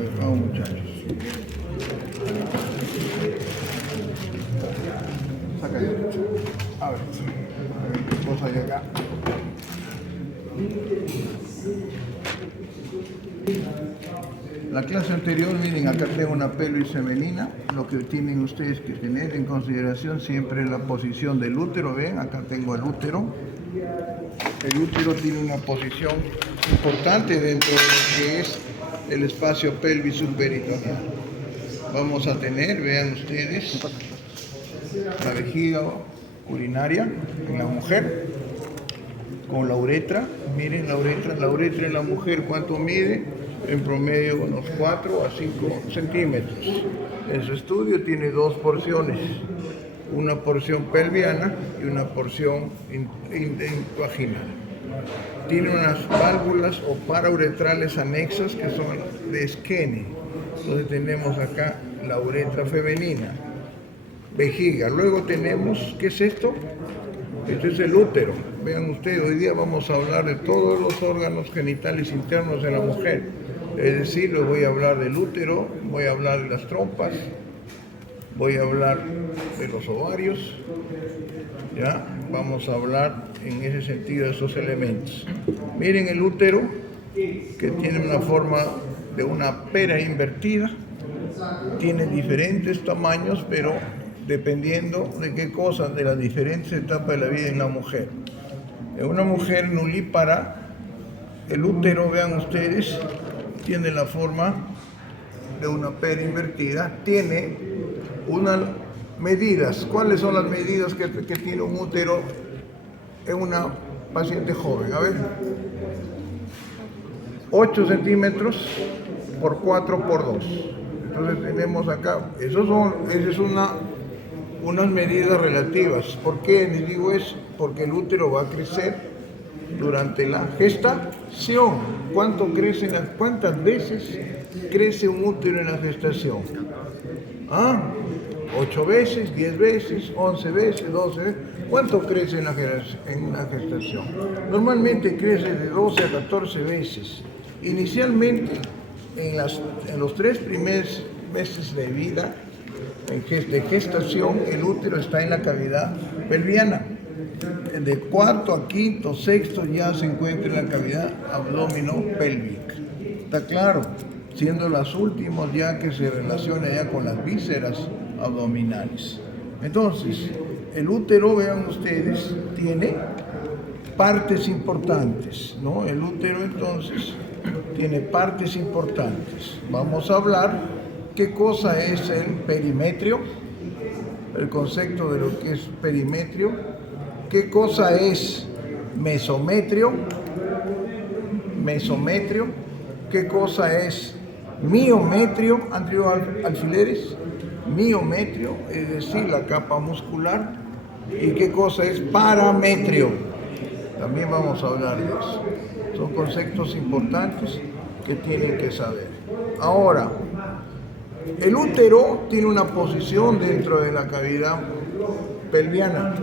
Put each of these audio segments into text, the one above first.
ver, vamos muchachos. Saca ya. A ver, qué cosa hay acá. La clase anterior, miren, acá tengo una pelvis femenina. Lo que tienen ustedes que tener en consideración siempre es la posición del útero. Ven, acá tengo el útero. El útero tiene una posición importante dentro de lo que es el espacio pelvis subperitoneal. Vamos a tener, vean ustedes, la vejiga urinaria en la mujer con la uretra. Miren la uretra en la mujer, ¿cuánto mide? En promedio unos 4 a 5 centímetros. En su estudio tiene dos porciones, una porción pelviana y una porción vaginal. Tiene unas válvulas o parauretrales anexas que son de Skene. Entonces tenemos acá la uretra femenina, vejiga. Luego tenemos, ¿qué es esto? Este es el útero. Vean ustedes, hoy día vamos a hablar de todos los órganos genitales internos de la mujer. Es decir, les voy a hablar del útero, voy a hablar de las trompas, voy a hablar de los ovarios, ¿ya? Vamos a hablar en ese sentido de esos elementos. Miren el útero, que tiene una forma de una pera invertida, tiene diferentes tamaños, pero dependiendo de qué cosas, de las diferentes etapas de la vida en la mujer. En una mujer nulípara, el útero, vean ustedes, tiene la forma de una pera invertida, tiene unas medidas. ¿Cuáles son las medidas que tiene un útero en una paciente joven? A ver, 8 centímetros por 4 por 2. Entonces tenemos acá, esas son unas medidas relativas. ¿Por qué les digo eso? Porque el útero va a crecer durante la gestación. ¿Cuántas veces crece un útero en la gestación? 8 veces, 10 veces, 11 veces, 12 veces. ¿Cuánto crece en la gestación? Normalmente crece de 12 a 14 veces. Inicialmente, en los 3 primeros meses de vida, de gestación, el útero está en la cavidad pelviana. De cuarto a quinto, sexto ya se encuentra en la cavidad abdominopélvica. ¿Está claro? Siendo las últimas ya que se relaciona ya con las vísceras abdominales. Entonces, el útero, vean ustedes, tiene partes importantes, ¿no? El útero entonces tiene partes importantes. Vamos a hablar qué cosa es el perimetrio, el concepto de lo que es perimetrio, qué cosa es mesometrio, qué cosa es miometrio, alfileres, miometrio, es decir, la capa muscular, y qué cosa es parametrio. También vamos a hablar de eso. Son conceptos importantes que tienen que saber. Ahora, el útero tiene una posición dentro de la cavidad pelviana.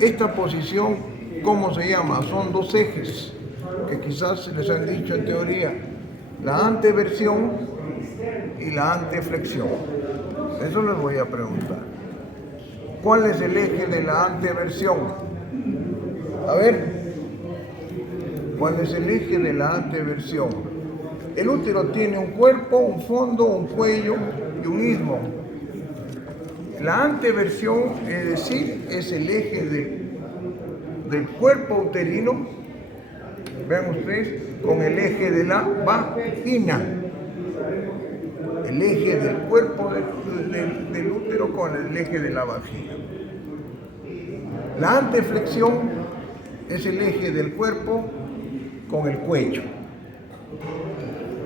Esta posición, ¿cómo se llama? Son dos ejes que quizás les han dicho en teoría, la anteversión y la anteflexión. Eso les voy a preguntar. ¿Cuál es el eje de la anteversión? A ver, ¿cuál es el eje de la anteversión? El útero tiene un cuerpo, un fondo, un cuello y un istmo. La anteversión, es decir, es el eje del cuerpo uterino, vean ustedes, con el eje de la vagina. El eje del cuerpo del útero con el eje de la vagina. La anteflexión es el eje del cuerpo con el cuello.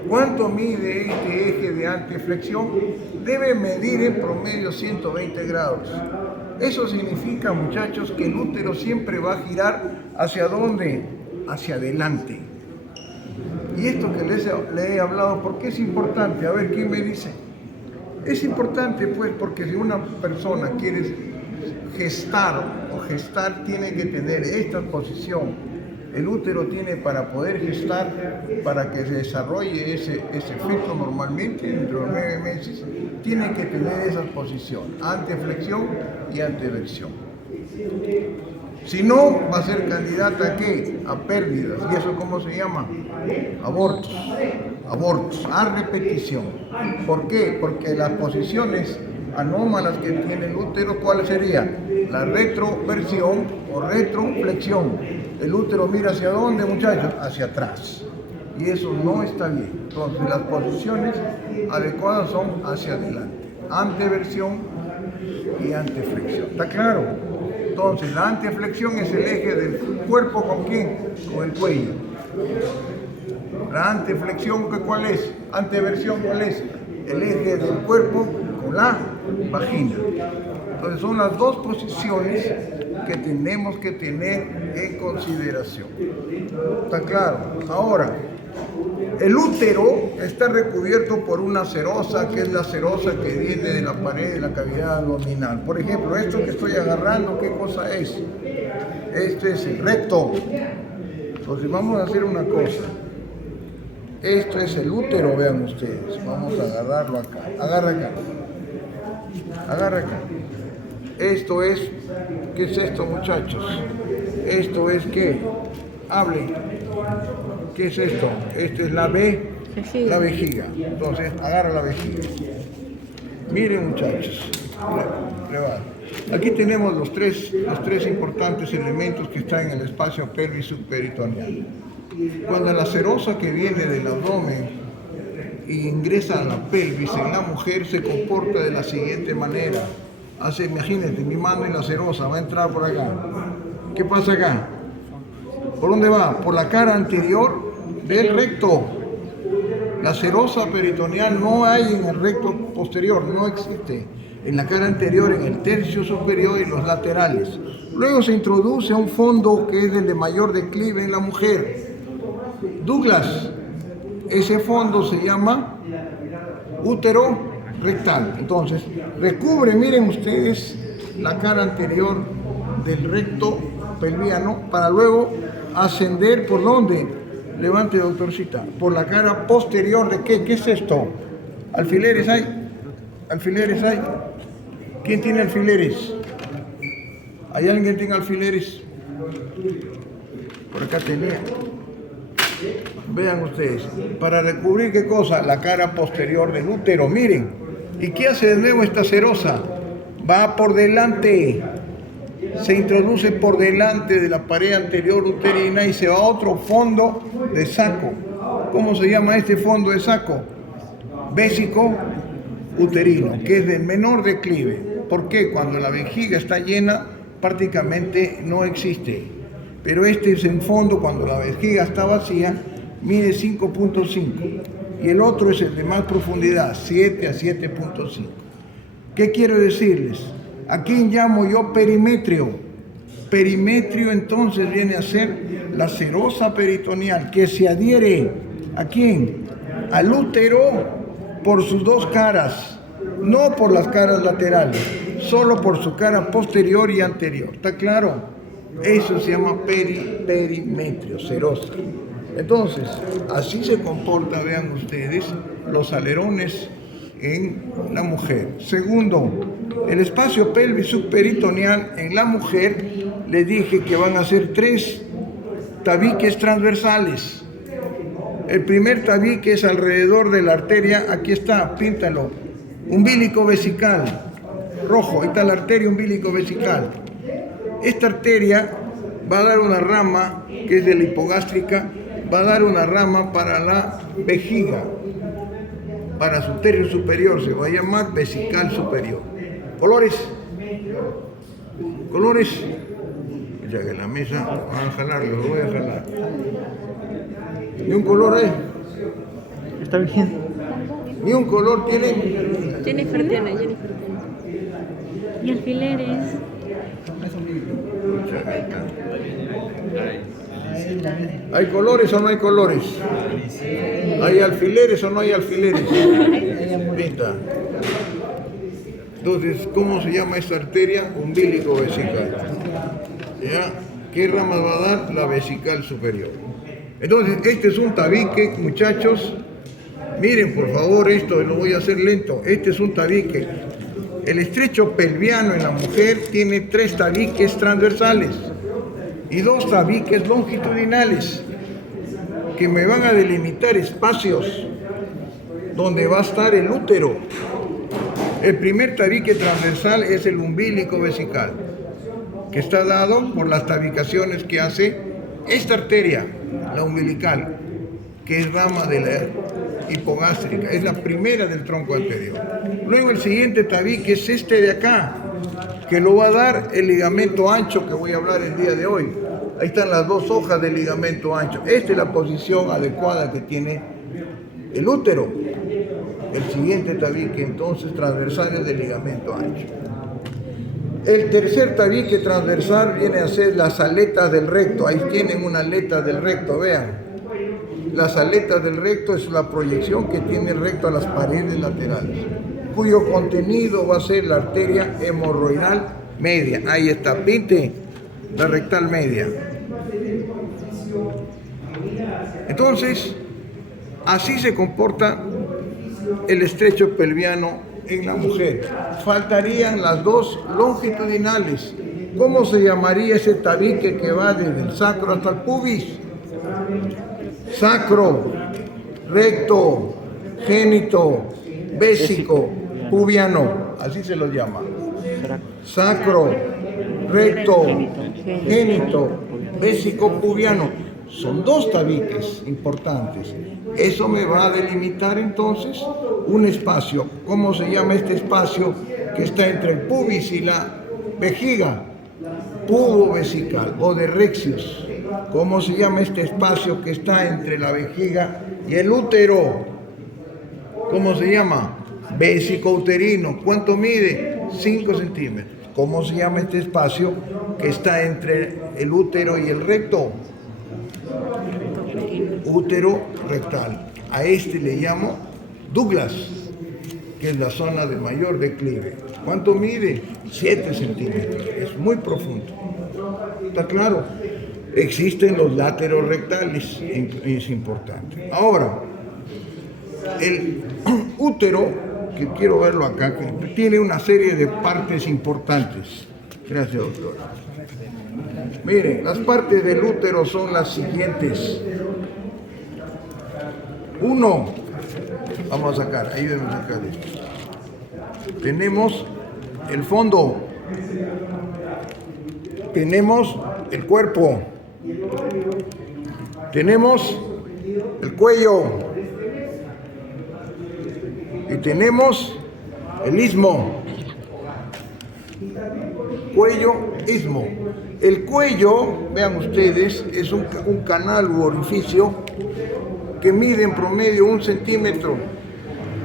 ¿Cuánto mide este eje de anteflexión? Debe medir en promedio 120 grados. Eso significa, muchachos, que el útero siempre va a girar ¿hacia dónde? Hacia adelante. Y esto que les he hablado, ¿por qué es importante? A ver, ¿quién me dice? Es importante, pues, porque si una persona quiere gestar, tiene que tener esta posición El útero tiene para poder gestar, para que se desarrolle ese feto normalmente, dentro de 9 meses, tiene que tener esas posiciones, anteflexión y anteversión. Si no, va a ser candidata ¿a qué? A pérdidas. ¿Y eso cómo se llama? Abortos. Abortos, a repetición. ¿Por qué? Porque las posiciones anómalas que tiene el útero, ¿cuál sería? La retroversión o retroflexión. El útero mira hacia dónde, muchachos, hacia atrás. Y eso no está bien. Entonces, las posiciones adecuadas son hacia adelante. Anteversión y anteflexión. ¿Está claro? Entonces, la anteflexión es el eje del cuerpo, ¿con quién? Con el cuello. La anteflexión, ¿cuál es? Anteversión, ¿cuál es? El eje del cuerpo con la vagina. Entonces, son las dos posiciones que tenemos que tener en consideración. ¿Está claro? Ahora, el útero está recubierto por una serosa, que es la serosa que viene de la pared de la cavidad abdominal. Por ejemplo, esto que estoy agarrando, ¿qué cosa es? Este es el recto. Entonces, vamos a hacer una cosa. Esto es el útero, vean ustedes. Vamos a agarrarlo acá. Agarra acá. Agarra acá. Esto es, ¿qué es esto, muchachos? Esto es ¿qué? Hablen. ¿Qué es esto? Esto es la vejiga. Entonces, agarra la vejiga. Miren, muchachos. Aquí tenemos los tres importantes elementos que están en el espacio pelvis subperitoneal. Cuando la serosa que viene del abdomen y ingresa a la pelvis en la mujer se comporta de la siguiente manera. Imagínate, mi mano y la serosa va a entrar por acá. ¿Qué pasa acá? ¿Por dónde va? Por la cara anterior del recto. La serosa peritoneal no hay en el recto posterior, no existe. En la cara anterior, en el tercio superior y los laterales. Luego se introduce a un fondo que es el de mayor declive en la mujer. Douglas, ese fondo se llama útero rectal. Entonces, recubre, miren ustedes, la cara anterior del recto pelviano para luego ascender ¿por dónde? Levante, doctorcita. Por la cara posterior de ¿qué? ¿Qué es esto? ¿Alfileres hay? ¿Alfileres hay? ¿Quién tiene alfileres? ¿Hay alguien que tenga alfileres? Por acá tenía. Vean ustedes, para recubrir ¿qué cosa? La cara posterior del útero, miren. ¿Y qué hace de nuevo esta serosa? Va por delante, se introduce por delante de la pared anterior uterina y se va a otro fondo de saco. ¿Cómo se llama este fondo de saco? Vésico uterino, que es de menor declive. ¿Por qué? Cuando la vejiga está llena, prácticamente no existe. Pero este es en fondo, cuando la vejiga está vacía, mide 5.5. Y el otro es el de más profundidad, 7 a 7.5. ¿Qué quiero decirles? ¿A quién llamo yo perimetrio? Perimetrio entonces viene a ser la serosa peritoneal, que se adhiere ¿a quién? Al útero por sus dos caras, no por las caras laterales, solo por su cara posterior y anterior. ¿Está claro? Eso se llama perimetrio, serosa. Entonces, así se comporta, vean ustedes, los alerones en la mujer. Segundo, el espacio pelvis subperitoneal en la mujer, les dije que van a ser 3 tabiques transversales. El primer tabique es alrededor de la arteria, aquí está, píntalo, umbilico vesical, rojo, ahí está la arteria umbilico vesical. Esta arteria va a dar una rama, que es de la hipogástrica, va a dar una rama para la vejiga, para su tercio superior, se va a llamar vesical superior. ¿Colores? ¿Colores? Ya que en la mesa van a jalar, los voy a jalar. ¿Ni un color hay? Está bien. ¿Ni un color tiene? Jennifer tiene. Y alfileres. ¿Hay colores o no hay colores? ¿Hay alfileres o no hay alfileres? Pinta. Entonces, ¿cómo se llama esta arteria? Umbilico vesical. ¿Ya? ¿Qué ramas va a dar? La vesical superior. Entonces, este es un tabique, muchachos. Miren, por favor, esto lo voy a hacer lento. Este es un tabique. El estrecho pelviano en la mujer tiene 3 tabiques transversales y 2 tabiques longitudinales que me van a delimitar espacios donde va a estar el útero. El primer tabique transversal es el umbilico vesical, que está dado por las tabicaciones que hace esta arteria, la umbilical, que es rama de la hipogástrica, es la primera del tronco anterior. Luego el siguiente tabique es este de acá, que lo va a dar el ligamento ancho que voy a hablar el día de hoy. Ahí están las 2 hojas del ligamento ancho. Esta es la posición adecuada que tiene el útero. El siguiente tabique entonces transversal es del ligamento ancho. El tercer tabique transversal viene a ser las aletas del recto. Ahí tienen una aleta del recto, vean. Las aletas del recto es la proyección que tiene el recto a las paredes laterales, cuyo contenido va a ser la arteria hemorroidal media. Ahí está, pinte la rectal media. Entonces, así se comporta el estrecho pelviano en la mujer. Faltarían las 2 longitudinales. ¿Cómo se llamaría ese tabique que va desde el sacro hasta el pubis? Sacro, recto, génito, vésico, pubiano, así se los llama. Sacro, recto, génito, vésico, pubiano. Son 2 tabiques importantes. Eso me va a delimitar entonces un espacio. ¿Cómo se llama este espacio que está entre el pubis y la vejiga? Pubo vesical o de Rexius. ¿Cómo se llama este espacio que está entre la vejiga y el útero? ¿Cómo se llama? Vésico uterino. ¿Cuánto mide? 5 centímetros. ¿Cómo se llama este espacio que está entre el útero y el recto? Útero rectal. A este le llamo Douglas, que es la zona de mayor declive. ¿Cuánto mide? 7 centímetros. Es muy profundo. ¿Está claro? Existen los láteros rectales, es importante. Ahora, el útero, que quiero verlo acá, que tiene una serie de partes importantes. Gracias, doctor. Miren, las partes del útero son las siguientes. 1, vamos a sacar, ayúdenme a sacar esto. Tenemos el fondo, tenemos el cuerpo, tenemos el cuello y tenemos el istmo. Cuello, istmo. El cuello, vean ustedes, es un canal u orificio que mide en promedio 1 centímetro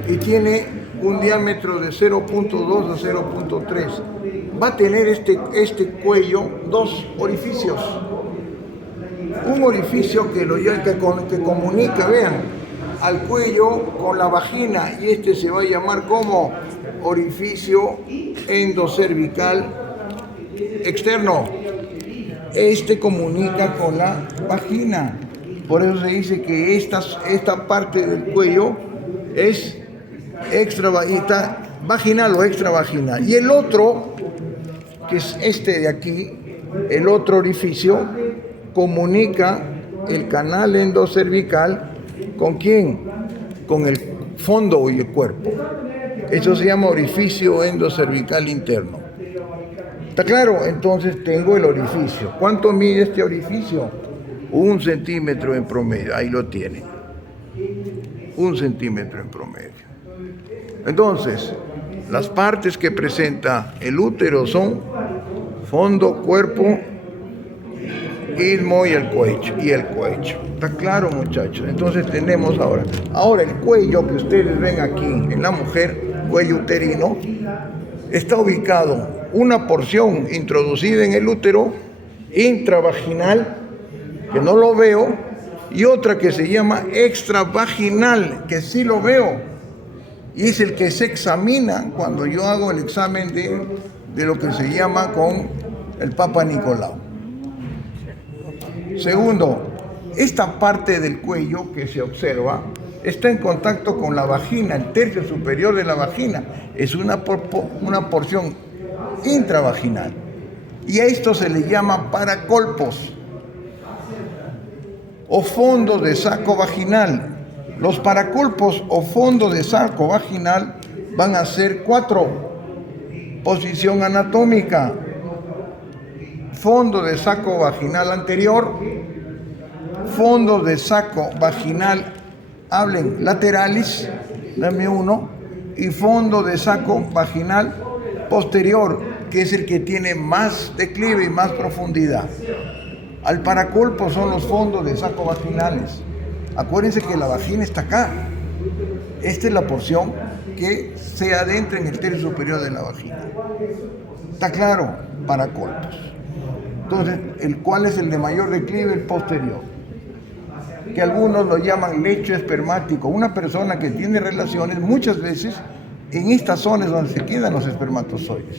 y tiene un diámetro de 0.2 a 0.3. Va a tener este cuello 2 orificios. Un orificio que comunica, vean, al cuello con la vagina, y este se va a llamar como orificio endocervical externo. Este comunica con la vagina. Por eso se dice que esta parte del cuello es vaginal o extravaginal. Y el otro, que es este de aquí, el otro orificio, comunica el canal endocervical ¿con quién? Con el fondo y el cuerpo. Eso se llama orificio endocervical interno. ¿Está claro? Entonces tengo el orificio. ¿Cuánto mide este orificio? 1 centímetro en promedio. Ahí lo tiene. 1 centímetro en promedio. Entonces, las partes que presenta el útero son fondo, cuerpo, istmo y el cuello. ¿Está claro, muchachos? Entonces tenemos ahora el cuello que ustedes ven aquí en la mujer, cuello uterino, está ubicado una porción introducida en el útero, intravaginal, que no lo veo, y otra que se llama extravaginal, que sí lo veo, y es el que se examina cuando yo hago el examen de lo que se llama con el Papa Nicolau. Segundo, esta parte del cuello que se observa está en contacto con la vagina, el tercio superior de la vagina. Es una porción intravaginal. Y a esto se le llama paracolpos o fondo de saco vaginal. Los paracolpos o fondo de saco vaginal van a ser 4. Posición anatómica: fondo de saco vaginal anterior, fondo de saco vaginal, hablen lateralis, dame 1, y fondo de saco vaginal posterior, que es el que tiene más declive y más profundidad. Al paracolpo son los fondos de saco vaginales. Acuérdense que la vagina está acá. Esta es la porción que se adentra en el tercio superior de la vagina. ¿Está claro? Paracolpos. Entonces, ¿cuál es el de mayor declive? El posterior, que algunos lo llaman lecho espermático. Una persona que tiene relaciones, muchas veces en estas zonas donde se quedan los espermatozoides,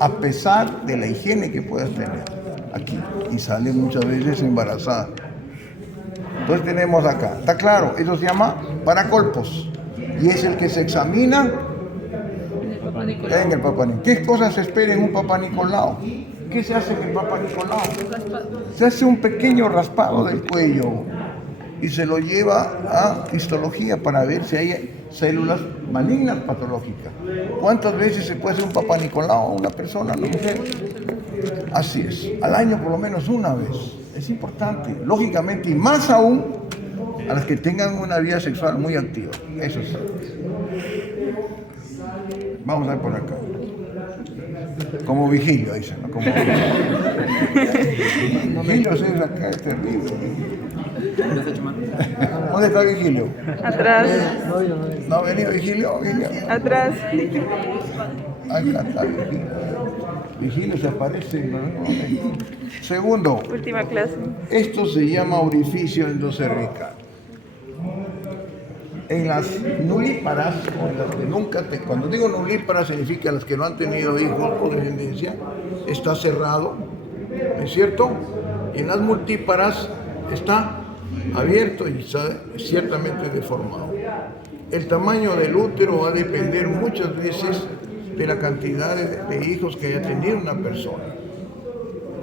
a pesar de la higiene que puedas tener aquí, y sale muchas veces embarazada. Entonces tenemos acá, ¿está claro? Eso se llama paracolpos, y es el que se examina en el Papá Nicolau. ¿Qué cosas se espera en un Papá Nicolau? ¿Qué se hace en el Papá Nicolau? Se hace un pequeño raspado del cuello y se lo lleva a histología para ver si hay células malignas patológicas. ¿Cuántas veces se puede hacer un Papá Nicolau a una persona, a una mujer? Así es, al año por lo menos una vez. Es importante, lógicamente, y más aún a las que tengan una vida sexual muy activa. Eso sí. Vamos a ver por acá. Como Vigilio, dicen, ¿no? Como Vigilio es acá, es terrible. ¿Dónde está Vigilio? Atrás. ¿No ha venido Vigilio? Atrás. Acá está Vigilio. Vigilio se aparece en algún momento. Segundo, Última clase. esto se llama orificio endocervical. En las nulíparas, o en las que nunca cuando digo nulíparas significa las que no han tenido hijos o descendencia, está cerrado, ¿es cierto? Y en las multíparas está abierto y está ciertamente deformado. El tamaño del útero va a depender muchas veces de la cantidad de hijos que haya tenido una persona.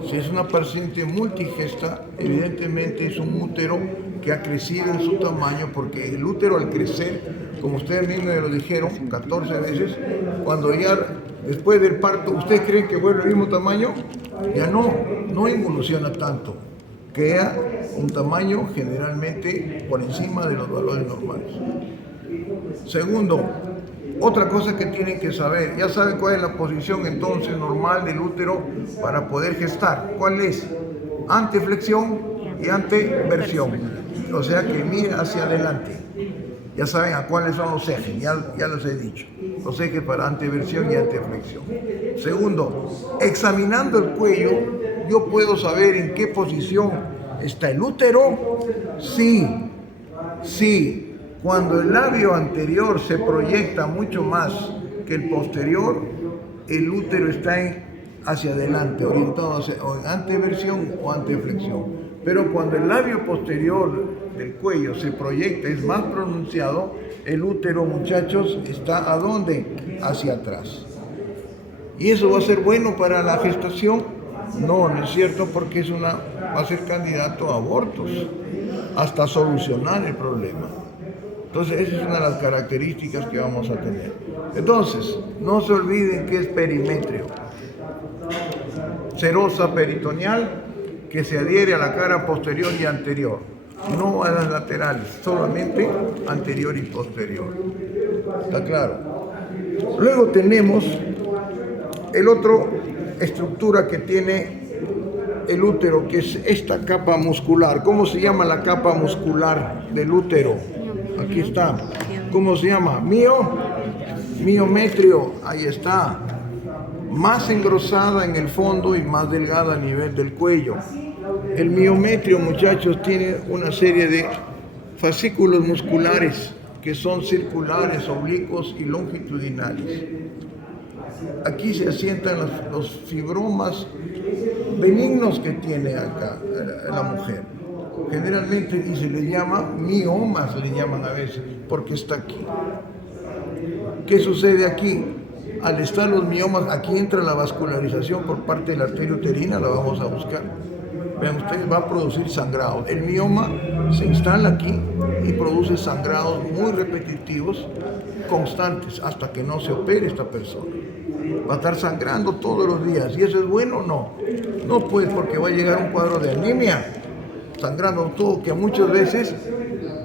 Si es una paciente multigesta, evidentemente es un útero que ha crecido en su tamaño, porque el útero al crecer, como ustedes mismos me lo dijeron 14 veces, cuando ya después del parto, ¿ustedes creen que vuelve al mismo tamaño? Ya no evoluciona tanto, queda un tamaño generalmente por encima de los valores normales. Segundo, otra cosa que tienen que saber, ya saben cuál es la posición entonces normal del útero para poder gestar. ¿Cuál es? Anteflexión y anteversión. O sea que mire hacia adelante. Ya saben a cuáles son los ejes, ya los he dicho. Los ejes para anteversión y anteflexión. Segundo, examinando el cuello, yo puedo saber en qué posición está el útero. Sí. Cuando el labio anterior se proyecta mucho más que el posterior, el útero está hacia adelante, orientado hacia anteversión o anteflexión. Pero cuando el labio posterior del cuello se proyecta, es más pronunciado, el útero, muchachos, está ¿a dónde? Hacia atrás. ¿Y eso va a ser bueno para la gestación? No es cierto, porque va a ser candidato a abortos, hasta solucionar el problema. Entonces, esa es una de las características que vamos a tener. Entonces, no se olviden que es perimetrio. Serosa peritoneal que se adhiere a la cara posterior y anterior, no a las laterales, solamente anterior y posterior. ¿Está claro? Luego tenemos el otro estructura que tiene el útero, que es esta capa muscular. ¿Cómo se llama la capa muscular del útero? Aquí está. ¿Cómo se llama? Miometrio. Ahí está. Más engrosada en el fondo y más delgada a nivel del cuello. El miometrio, muchachos, tiene una serie de fascículos musculares que son circulares, oblicuos y longitudinales. Aquí se asientan los fibromas benignos que tiene acá la mujer. Generalmente, y se le llama miomas, le llaman a veces, porque está aquí. ¿Qué sucede aquí? Al estar los miomas, aquí entra la vascularización por parte de la arteria uterina, la vamos a buscar. Vean ustedes, va a producir sangrado. El mioma se instala aquí y produce sangrados muy repetitivos, constantes, hasta que no se opere esta persona. Va a estar sangrando todos los días. ¿Y eso es bueno? No. No, pues, porque va a llegar un cuadro de anemia, sangrando todo, que muchas veces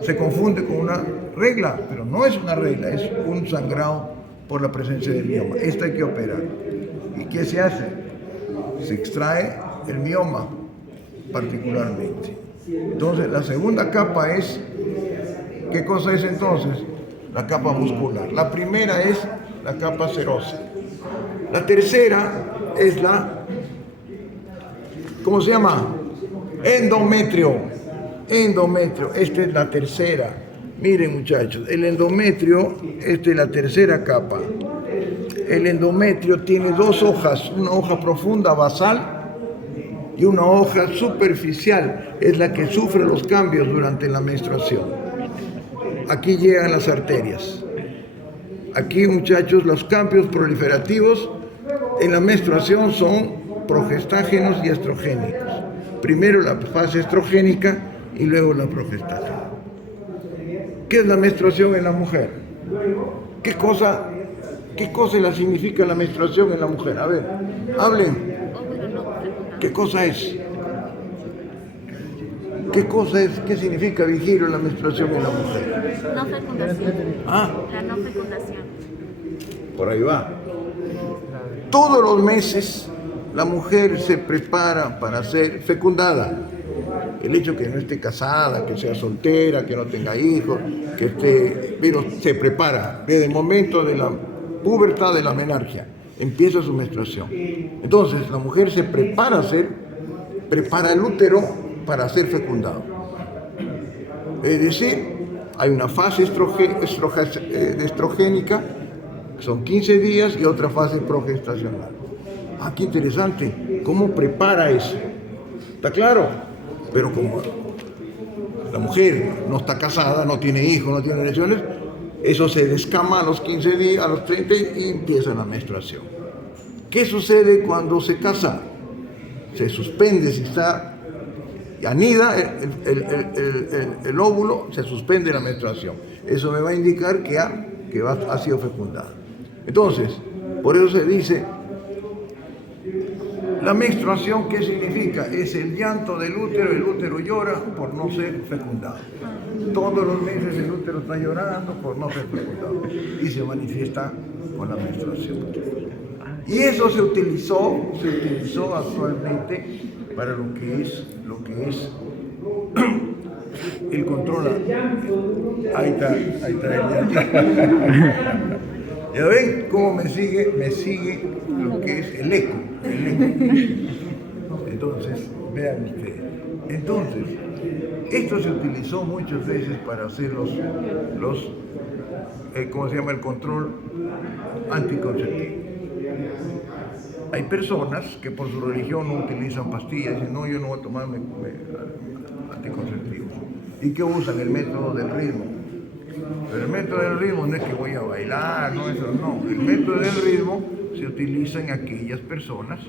se confunde con una regla, pero no es una regla, es un sangrado por la presencia del mioma. Esto hay que operar. ¿Y qué se hace? Se extrae el mioma particularmente. Entonces, la segunda capa es, ¿qué cosa es entonces? La capa muscular. La primera es la capa serosa. La tercera es la, ¿cómo se llama? Endometrio. Endometrio, esta es la tercera. Miren, muchachos, el endometrio, esta es la tercera capa. El endometrio tiene dos hojas, una hoja profunda basal y una hoja superficial, es la que sufre los cambios durante la menstruación. Aquí llegan las arterias. Aquí, muchachos, los cambios proliferativos en la menstruación son progestágenos y estrogénicos. Primero la fase estrogénica y luego la progestágena. ¿Qué es la menstruación en la mujer? ¿Qué cosa la significa la menstruación en la mujer? A ver, hablen. ¿Qué cosa es? ¿Qué cosa es? ¿Qué significa, Vigilio, la menstruación en la mujer? No fecundación. Ah. La no fecundación. Por ahí va. Todos los meses la mujer se prepara para ser fecundada. El hecho que no esté casada, que sea soltera, que no tenga hijos, que esté, pero se prepara desde el momento de la pubertad, de la menarquia, empieza su menstruación. Entonces la mujer se prepara prepara el útero para ser fecundado. Es decir, hay una fase estrogénica, son 15 días, y otra fase progestacional. Ah, qué interesante. ¿Cómo prepara eso? ¿Está claro? Pero como la mujer no está casada, no tiene hijos, no tiene relaciones, eso se descama a los 15 días, a los 30 y empieza la menstruación. ¿Qué sucede cuando se casa? Se suspende, si está anida el óvulo, se suspende la menstruación. Eso me va a indicar que ha sido fecundada. Entonces, por eso se dice, la menstruación, ¿qué significa? Es el llanto del útero, el útero llora por no ser fecundado. Todos los meses el útero está llorando por no ser fecundado y se manifiesta con la menstruación. Y eso se utilizó actualmente para lo que es el control. Ahí está el llanto. ¿Ya ven cómo me sigue lo que es el eco? Entonces, vean ustedes. Entonces, esto se utilizó muchas veces para hacer ¿cómo se llama? El control anticonceptivo. Hay personas que por su religión no utilizan pastillas, dicen, no, yo no voy a tomarme anticonceptivos. ¿Y qué usan? El método del ritmo. Pero el método del ritmo no es que voy a bailar, no, eso no. El método del ritmo se utiliza en aquellas personas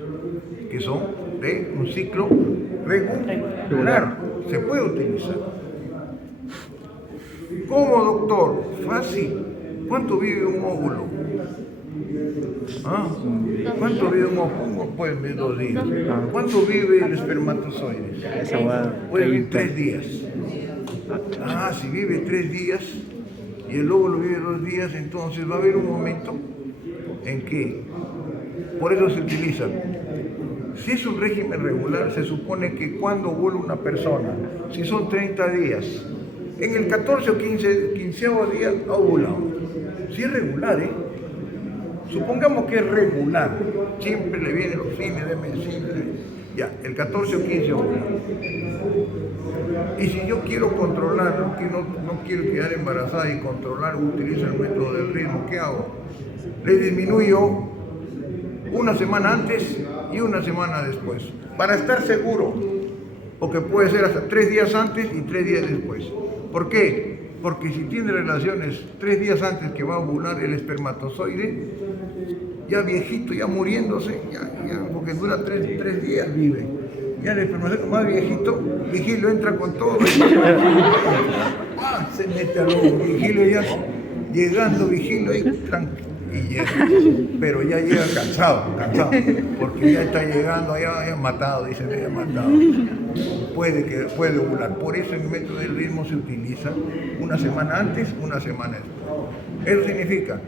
que son de un ciclo regular. Se puede utilizar. ¿Cómo, doctor? Fácil. ¿Cuánto vive un óvulo? ¿Ah? ¿Cuánto vive un óvulo? Puede vivir 2 días. ¿Cuánto vive el espermatozoide? Puede vivir 3 días. Ah, si vive 3 días y el óvulo vive 2 días, entonces va a haber un momento en que, por eso se utiliza. Si es un régimen regular, se supone que cuando ovula una persona, si son 30 días, en el 14 o 15 día ha ovulado. Si es regular, supongamos que es regular, siempre le vienen los fines de medicina, ya, el 14 o 15 ovula. Y si yo quiero controlar, no quiero quedar embarazada y controlar, utilizo el método del ritmo, ¿qué hago? Le disminuyo una semana antes y una semana después, para estar seguro, porque puede ser hasta 3 días antes y 3 días después. ¿Por qué? Porque si tiene relaciones 3 días antes que va a ovular el espermatozoide, ya viejito, ya muriéndose, porque dura 3 días vive. Ya el espermatozoide más viejito, Vigilio entra con todo. Se mete al ojo, Vigilio ya llegando, Vigilio ahí, y llega. Pero ya llega cansado, porque ya está llegando, ya matado, dice, ya matado. Puede ovular. Por eso el método del ritmo se utiliza una semana antes, una semana después. Eso significa,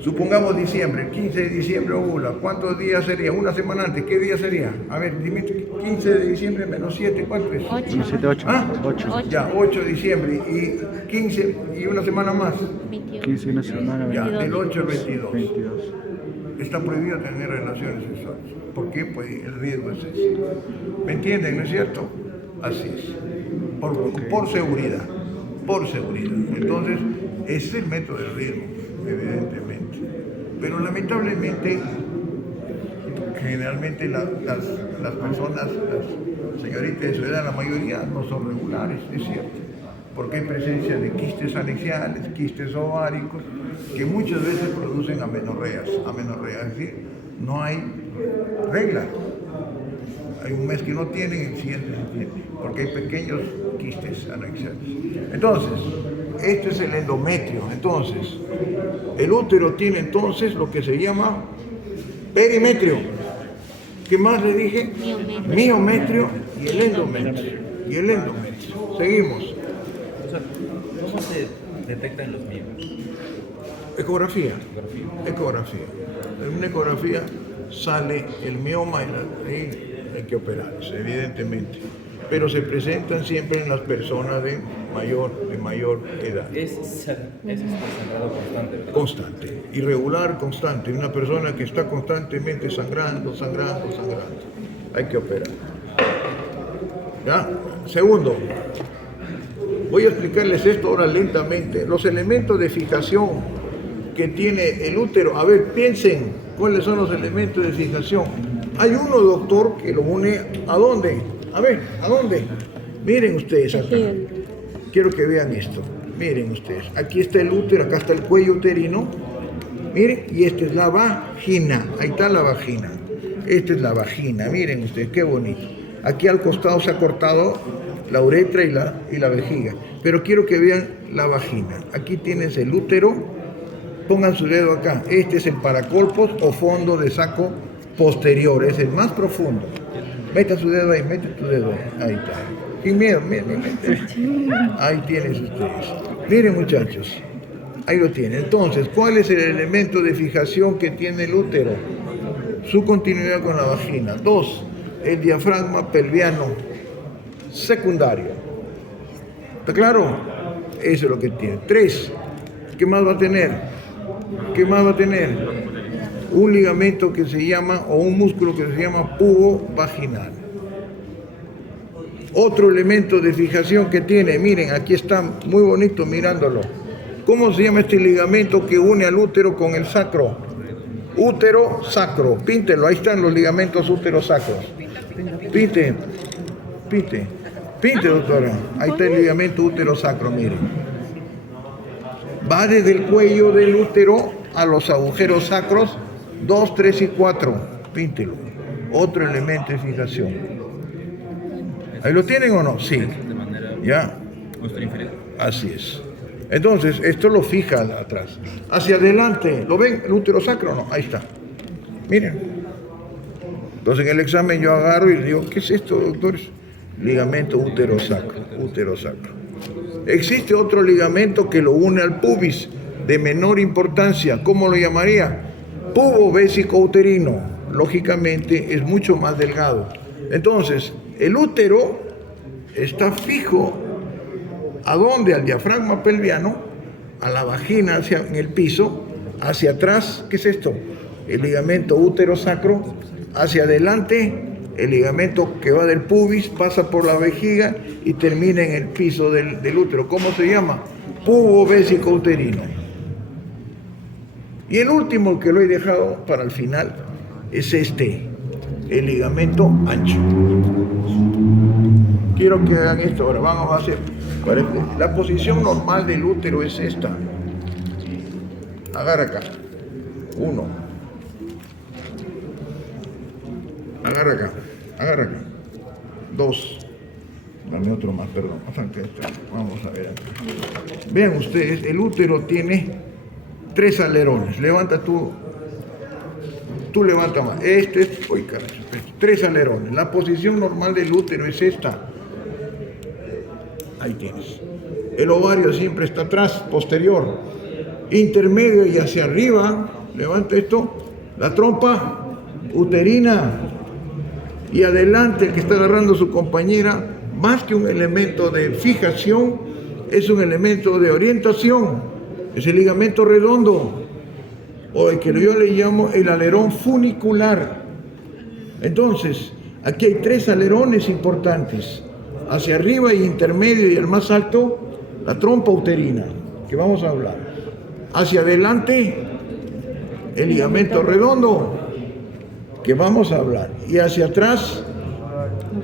supongamos diciembre, 15 de diciembre ovula, ¿cuántos días sería? Una semana antes, ¿qué día sería? A ver, dime, 15 de diciembre menos 7, ¿cuánto es? 1, 7, 8. ¿Ah? 8. Ya, 8 de diciembre y 15 y una semana más. 15 y una semana. Ya, 22. del 8 al 22. 22. Está prohibido tener relaciones sexuales. ¿Por qué? Pues el riesgo es ese. ¿Me entienden, no es cierto? Así es. Por seguridad. Por seguridad. Entonces, ese es el método del ritmo, evidentemente. Pero lamentablemente, generalmente las personas, las señoritas de su edad, la mayoría no son regulares, es cierto. Porque hay presencia de quistes anexiales, quistes ováricos, que muchas veces producen amenorreas, es decir, no hay regla. Hay un mes que no tienen, el siguiente se tiene, porque hay pequeños quistes anexiales. Entonces, este es el endometrio. Entonces, el útero tiene entonces lo que se llama perimetrio. ¿Qué más le dije? Miometrio y el endometrio. Seguimos. ¿Cómo se detectan los miembros? Ecografía. En una ecografía sale el mioma y hay que operarse, evidentemente. Pero se presentan siempre en las personas de mayor edad. Es sangrado constante, ¿verdad? Constante, irregular, constante. Una persona que está constantemente sangrando. Hay que operar. ¿Ya? Segundo, voy a explicarles esto ahora lentamente. Los elementos de fijación que tiene el útero. A ver, piensen cuáles son los elementos de fijación. Hay uno, doctor, que lo une ¿a dónde? A ver, ¿a dónde? Miren ustedes acá. Quiero que vean esto. Miren ustedes. Aquí está el útero, acá está el cuello uterino. Miren, y esta es la vagina. Ahí está la vagina. Esta es la vagina. Miren ustedes, qué bonito. Aquí al costado se ha cortado la uretra y la vejiga. Pero quiero que vean la vagina. Aquí tienes el útero. Pongan su dedo acá. Este es el paracolpos o fondo de saco posterior. Es el más profundo. Meta su dedo ahí, mete tu dedo ahí. Ahí está. Sin miedo, miren. Ahí tienes ustedes. Miren, muchachos. Ahí lo tienen. Entonces, ¿cuál es el elemento de fijación que tiene el útero? Su continuidad con la vagina. 2. El diafragma pelviano secundario. ¿Está claro? Eso es lo que tiene. 3. ¿Qué más va a tener? Un ligamento que se llama, o un músculo que se llama pubo vaginal. Otro elemento de fijación que tiene, miren, aquí está muy bonito mirándolo. ¿Cómo se llama este ligamento que une al útero con el sacro? Útero sacro. Píntelo, ahí están los ligamentos útero-sacros. Pinte, doctora. Ahí está el ligamento útero-sacro, miren. Va desde el cuello del útero a los agujeros sacros 2, 3 y 4. Píntelo. Otro elemento de fijación. ¿Ahí lo tienen o no? Sí. De manera ¿Ya? inferior. Así es. Entonces, esto lo fija atrás. Hacia adelante. ¿Lo ven? ¿El útero sacro o no? Ahí está. Miren. Entonces, en el examen yo agarro y le digo, ¿qué es esto, doctores? Ligamento útero sacro. Existe otro ligamento que lo une al pubis, de menor importancia. ¿Cómo lo llamaría? Pubo vésico uterino. Lógicamente, es mucho más delgado. Entonces, el útero está fijo. ¿A dónde? Al diafragma pelviano, a la vagina en el piso, hacia atrás, ¿qué es esto? El ligamento útero-sacro, hacia adelante, el ligamento que va del pubis, pasa por la vejiga y termina en el piso del útero. ¿Cómo se llama? Pubo vésico uterino. Y el último que lo he dejado para el final, es este, el ligamento ancho. Quiero que hagan esto ahora. Vamos a hacer. La posición normal del útero es esta. Agarra acá. 1. Agarra acá. Agarra acá. 2. Dame otro más, perdón. Vamos a ver acá. Vean ustedes, el útero tiene 3 alerones. Levanta tú levanta más. Uy, carajo, 3 alerones. La posición normal del útero es esta. Ahí tienes. El ovario siempre está atrás, posterior. Intermedio y hacia arriba. Levanta esto. La trompa uterina. Y adelante, el que está agarrando a su compañera, más que un elemento de fijación, es un elemento de orientación. Es el ligamento redondo, o el que yo le llamo el alerón funicular. Entonces, aquí hay 3 alerones importantes. Hacia arriba y intermedio y el más alto, la trompa uterina, que vamos a hablar. Hacia adelante, el ligamento redondo, que vamos a hablar. Y hacia atrás,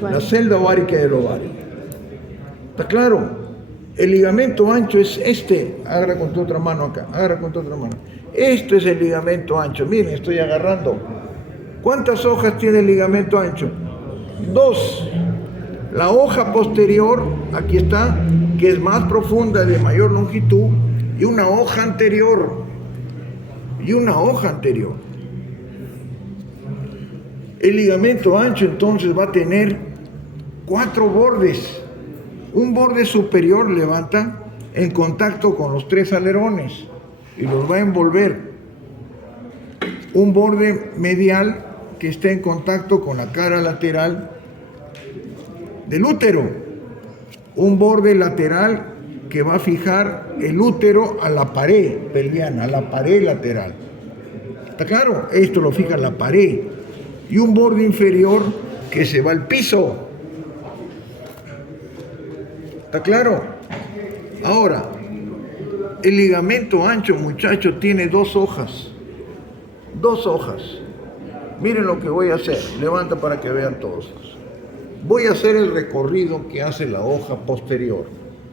la celda ovárica del ovario. ¿Está claro? El ligamento ancho es este. Agarra con tu otra mano acá. Agarra con tu otra mano. Esto es el ligamento ancho. Miren, estoy agarrando. ¿Cuántas hojas tiene el ligamento ancho? 2. La hoja posterior, aquí está, que es más profunda, de mayor longitud, y una hoja anterior. Y una hoja anterior. El ligamento ancho entonces va a tener 4 bordes. Un borde superior levanta en contacto con los 3 alerones y los va a envolver. Un borde medial que está en contacto con la cara lateral del útero. Un borde lateral que va a fijar el útero a la pared pelviana, a la pared lateral. ¿Está claro? Esto lo fija la pared. Y un borde inferior que se va al piso. ¿Está claro? Ahora, el ligamento ancho, muchachos, tiene 2 hojas. 2 hojas. Miren lo que voy a hacer. Levanta para que vean todos. Voy a hacer el recorrido que hace la hoja posterior.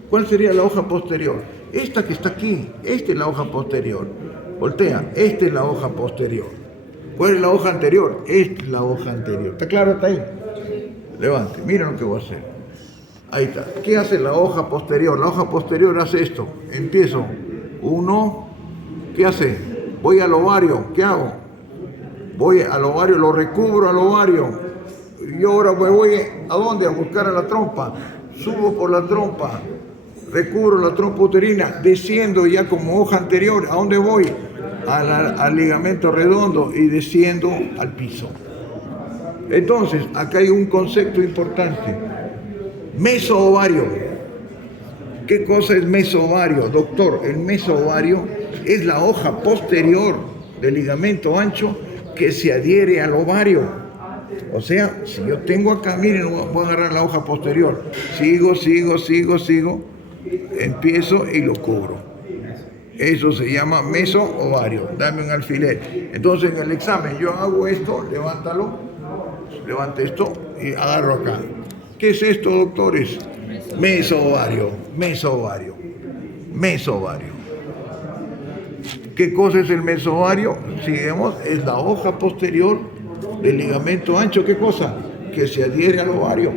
¿Cuál sería la hoja posterior? Esta que está aquí. Esta es la hoja posterior. Voltea. Esta es la hoja posterior. ¿Cuál es la hoja anterior? Esta es la hoja anterior. ¿Está claro? ¿Está ahí? Levante. Miren lo que voy a hacer. Ahí está. ¿Qué hace la hoja posterior? La hoja posterior hace esto. Empiezo. 1. ¿Qué hace? Voy al ovario. ¿Qué hago? Voy al ovario, lo recubro al ovario. Y ahora me voy ¿a dónde? A buscar a la trompa. Subo por la trompa. Recubro la trompa uterina. Desciendo ya como hoja anterior. ¿A dónde voy? Al ligamento redondo y desciendo al piso. Entonces, acá hay un concepto importante. Mesoovario. ¿Qué cosa es mesoovario? Doctor, el mesoovario es la hoja posterior del ligamento ancho que se adhiere al ovario. O sea, si yo tengo acá, miren, voy a agarrar la hoja posterior. Sigo, empiezo y lo cubro. Eso se llama mesoovario. Dame un alfiler. Entonces, en el examen yo hago esto, levántalo, levante esto y agarro acá. ¿Qué es esto, doctores? Mesoovario. ¿Qué cosa es el mesoovario? Sigamos, es la hoja posterior del ligamento ancho. ¿Qué cosa? Que se adhiere al ovario.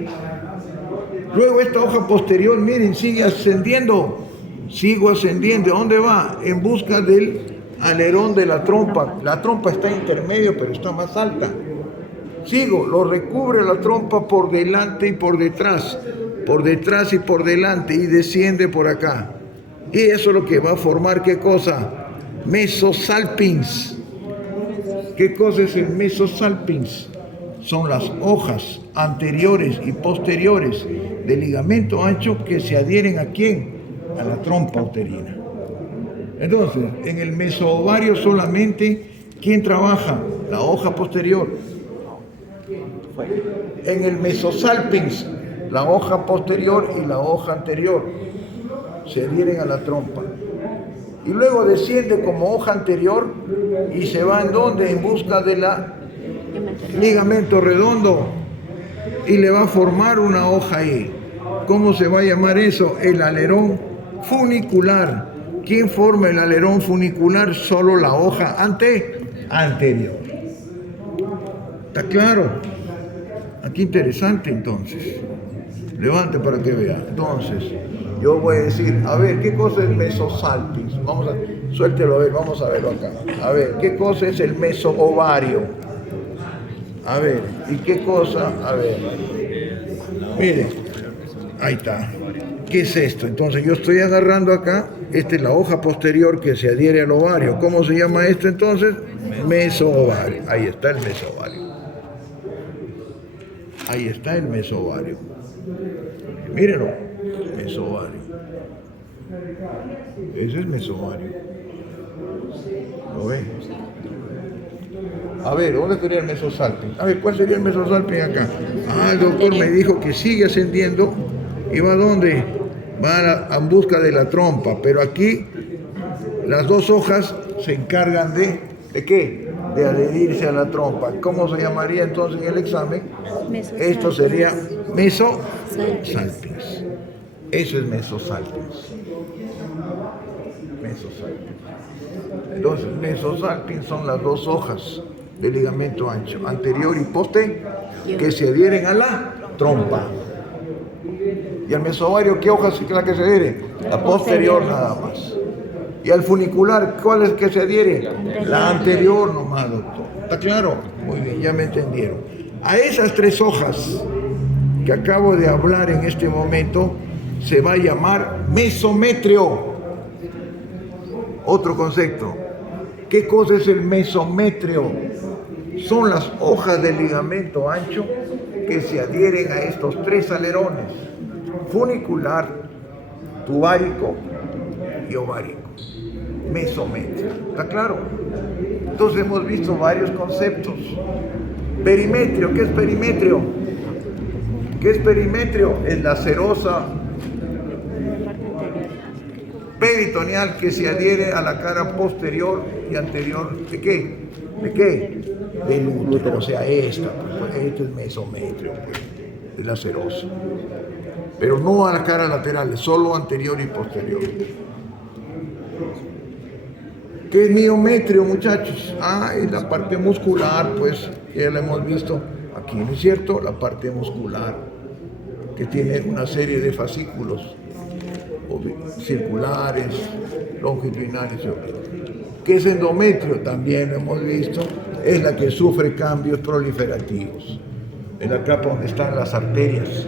Luego esta hoja posterior, miren, sigue ascendiendo. Sigo ascendiendo. ¿A dónde va? En busca del alerón de la trompa. La trompa está intermedio, pero está más alta. Sigo, lo recubre la trompa por delante y por detrás y por delante, y desciende por acá. Y eso es lo que va a formar, ¿qué cosa? Mesosalpins. ¿Qué cosa es el mesosalpins? Son las hojas anteriores y posteriores del ligamento ancho que se adhieren ¿a quién? A la trompa uterina. Entonces, en el mesoovario solamente, ¿quién trabaja? La hoja posterior. En el mesosalpins, la hoja posterior y la hoja anterior se adhieren a la trompa. Y luego desciende como hoja anterior y se va en donde, en busca de la ligamento redondo y le va a formar una hoja ahí. ¿Cómo se va a llamar eso? El alerón funicular. ¿Quién forma el alerón funicular? Solo la hoja anterior. ¿Está claro? Aquí interesante entonces. Levante para que vea. Entonces, yo voy a decir, a ver, ¿qué cosa es mesosalpinx? Suéltelo a ver, vamos a verlo acá. A ver, ¿qué cosa es el mesoovario? A ver, ¿y qué cosa? A ver. Mire, ahí está. ¿Qué es esto? Entonces yo estoy agarrando acá, esta es la hoja posterior que se adhiere al ovario. ¿Cómo se llama esto entonces? Mesoovario. Ahí está el mesoovario. Ahí está el mesoovario. Mírenlo, mesoovario. Ese es mesoovario. ¿Lo ven? A ver, ¿dónde sería el mesosalpinx? A ver, ¿cuál sería el mesosalpinx acá? Ah, el doctor me dijo que sigue ascendiendo. ¿Y va a dónde? Va en busca de la trompa. Pero aquí las dos hojas se encargan ¿de qué? De adherirse a la trompa. ¿Cómo se llamaría entonces en el examen? Esto sería mesosalpinx. Eso es mesosalpinx. Mesosalpinx. Entonces, mesosalpinx son las dos hojas del ligamento ancho, anterior y posterior, que se adhieren a la trompa. ¿Y al mesovario qué hoja es la que se adhiere? La posterior nada más. ¿Y al funicular cuál es que se adhiere? La anterior nomás, doctor. ¿Está claro? Muy bien, ya me entendieron. A esas tres hojas que acabo de hablar en este momento se va a llamar mesometrio. Otro concepto. ¿Qué cosa es el mesometrio? Son las hojas del ligamento ancho que se adhieren a estos tres alerones: funicular, tubárico y ovárico. Mesometrio. ¿Está claro? Entonces hemos visto varios conceptos. Perimetrio. ¿Qué es perimetrio? ¿Qué es perimetrio? Es la serosa peritoneal que se adhiere a la cara posterior y anterior. ¿De qué? ¿De qué? Del útero. O sea, esta es mesometrio, pues, es la serosa. Pero no a la cara lateral, solo anterior y posterior. ¿Qué es miometrio, muchachos? Ah, es la parte muscular, pues, que ya la hemos visto aquí, ¿no es cierto? La parte muscular, que tiene una serie de fascículos circulares, longitudinales. ¿Qué es endometrio? También lo hemos visto, es la que sufre cambios proliferativos. En la capa donde están las arterias.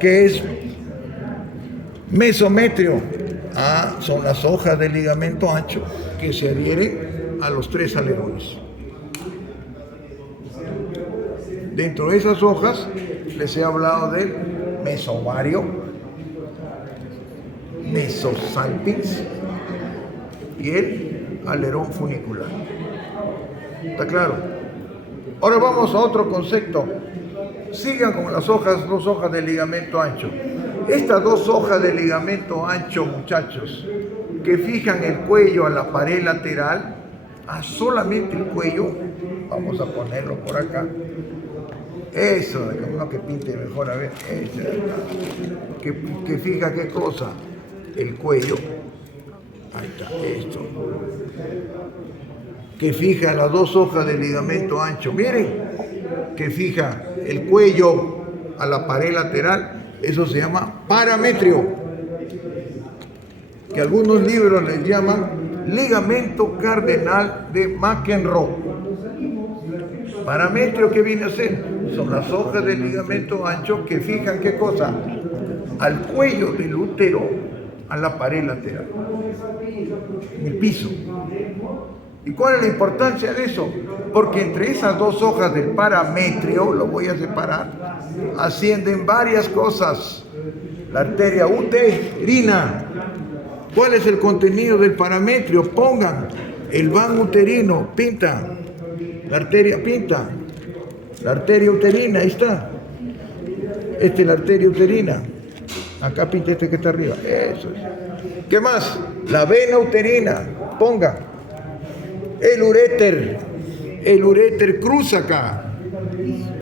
¿Qué es mesometrio? Ah, son las hojas del ligamento ancho que se adhieren a los tres alerones. Dentro de esas hojas les he hablado del mesovario, mesosalpinx y el alerón funicular. ¿Está claro? Ahora vamos a otro concepto. Sigan con las hojas, dos hojas del ligamento ancho. Estas dos hojas del ligamento ancho, muchachos, que fijan el cuello a la pared lateral, a solamente el cuello, vamos a ponerlo por acá. Eso, uno que pinte mejor, a ver, que fija qué cosa, el cuello, ahí está, esto, que fija las dos hojas del ligamento ancho, miren, que fija el cuello a la pared lateral, eso se llama parametrio, que algunos libros les llaman ligamento cardenal de McEnroe. Parametrio, ¿qué viene a ser? Son las hojas del ligamento ancho que fijan ¿qué cosa? Al cuello del útero, a la pared lateral, en el piso. ¿Y cuál es la importancia de eso? Porque entre esas dos hojas del parametrio, lo voy a separar, ascienden varias cosas. La arteria uterina. ¿Cuál es el contenido del parametrio? Pongan el vano uterino, pinta. La arteria, pinta. La arteria uterina, ahí está. Esta es la arteria uterina. Acá pinta este que está arriba. Eso es. ¿Qué más? La vena uterina. Ponga. El uréter cruza acá.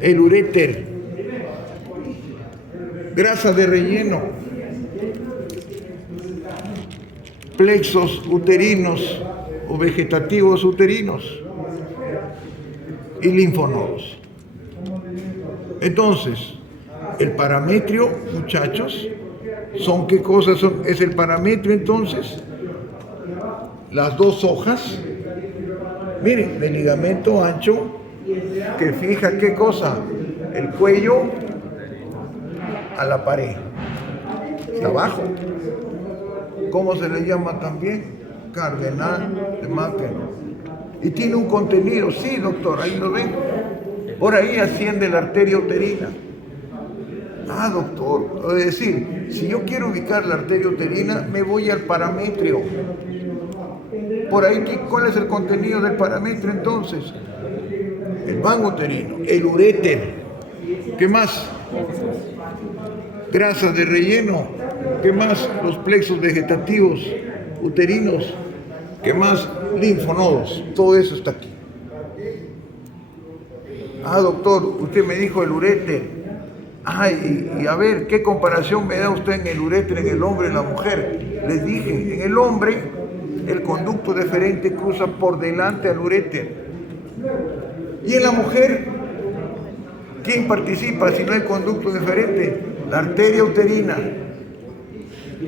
El uréter. Grasa de relleno. Plexos uterinos o vegetativos uterinos. Y linfonodos. Entonces, el parametrio, muchachos, ¿son qué cosas son? Es el parametrio entonces, las dos hojas, miren, de ligamento ancho, que fija qué cosa, el cuello a la pared, está abajo. ¿Cómo se le llama también? Cardenal de Máquina. Y tiene un contenido, sí, doctor, ahí lo ven. Por ahí asciende la arteria uterina. Ah, doctor, es decir, si yo quiero ubicar la arteria uterina, me voy al parametrio. Por ahí, ¿cuál es el contenido del parametrio entonces? El vano uterino, el uréter. ¿Qué más? Grasas de relleno. ¿Qué más? Los plexos vegetativos uterinos. ¿Qué más? Linfonodos. Todo eso está aquí. Ah, doctor, usted me dijo el uréter. Y a ver, ¿qué comparación me da usted en el uréter, en el hombre y en la mujer? Les dije, en el hombre, el conducto deferente cruza por delante al uréter. Y en la mujer, ¿quién participa si no hay conducto deferente? La arteria uterina.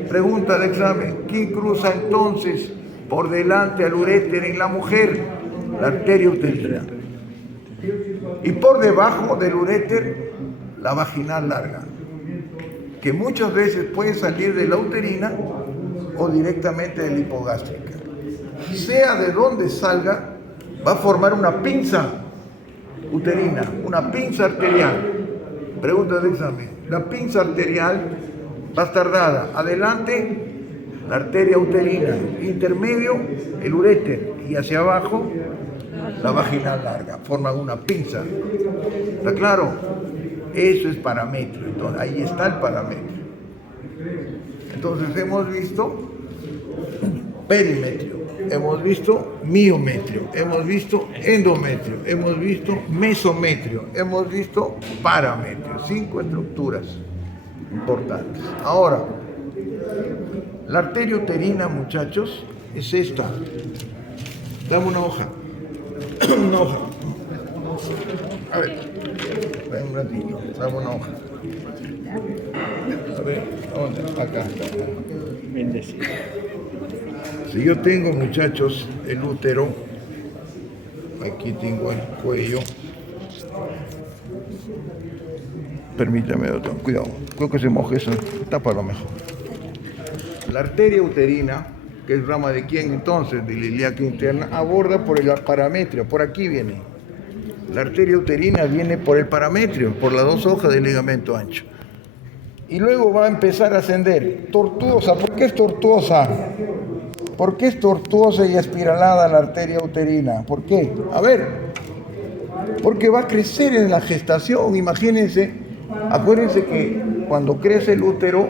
Pregunta de examen, ¿quién cruza entonces por delante al uréter en la mujer? La arteria uterina. Y por debajo del uréter, la vaginal larga, que muchas veces puede salir de la uterina o directamente de la hipogástrica. Sea de donde salga, va a formar una pinza uterina, una pinza arterial. Pregunta de examen. La pinza arterial va a estar dada adelante, la arteria uterina, intermedio, el uréter, y hacia abajo, la vaginal larga. Forman una pinza. ¿Está claro? Eso es parametrio. Entonces, ahí está el parametrio. Entonces, hemos visto perimetrio, hemos visto miometrio, hemos visto endometrio, hemos visto mesometrio, hemos visto parametrio. 5 estructuras importantes. Ahora, la arteria uterina, muchachos, es esta. Dame una hoja. Una hoja. A ver, ven un ratito, dame una hoja. A ver, ¿dónde? Acá. Bendecido. Si yo tengo, muchachos, el útero, aquí tengo el cuello. Permítame, doctor, cuidado, creo que se moje eso, tápalo mejor. La arteria uterina, que es rama de quién entonces, de la ilíaca interna, aborda por el parametrio, por aquí viene. La arteria uterina viene por el parametrio, por las dos hojas del ligamento ancho. Y luego va a empezar a ascender. Tortuosa, ¿por qué es tortuosa? ¿Por qué es tortuosa y espiralada la arteria uterina? ¿Por qué? A ver, porque va a crecer en la gestación, imagínense. Acuérdense que cuando crece el útero,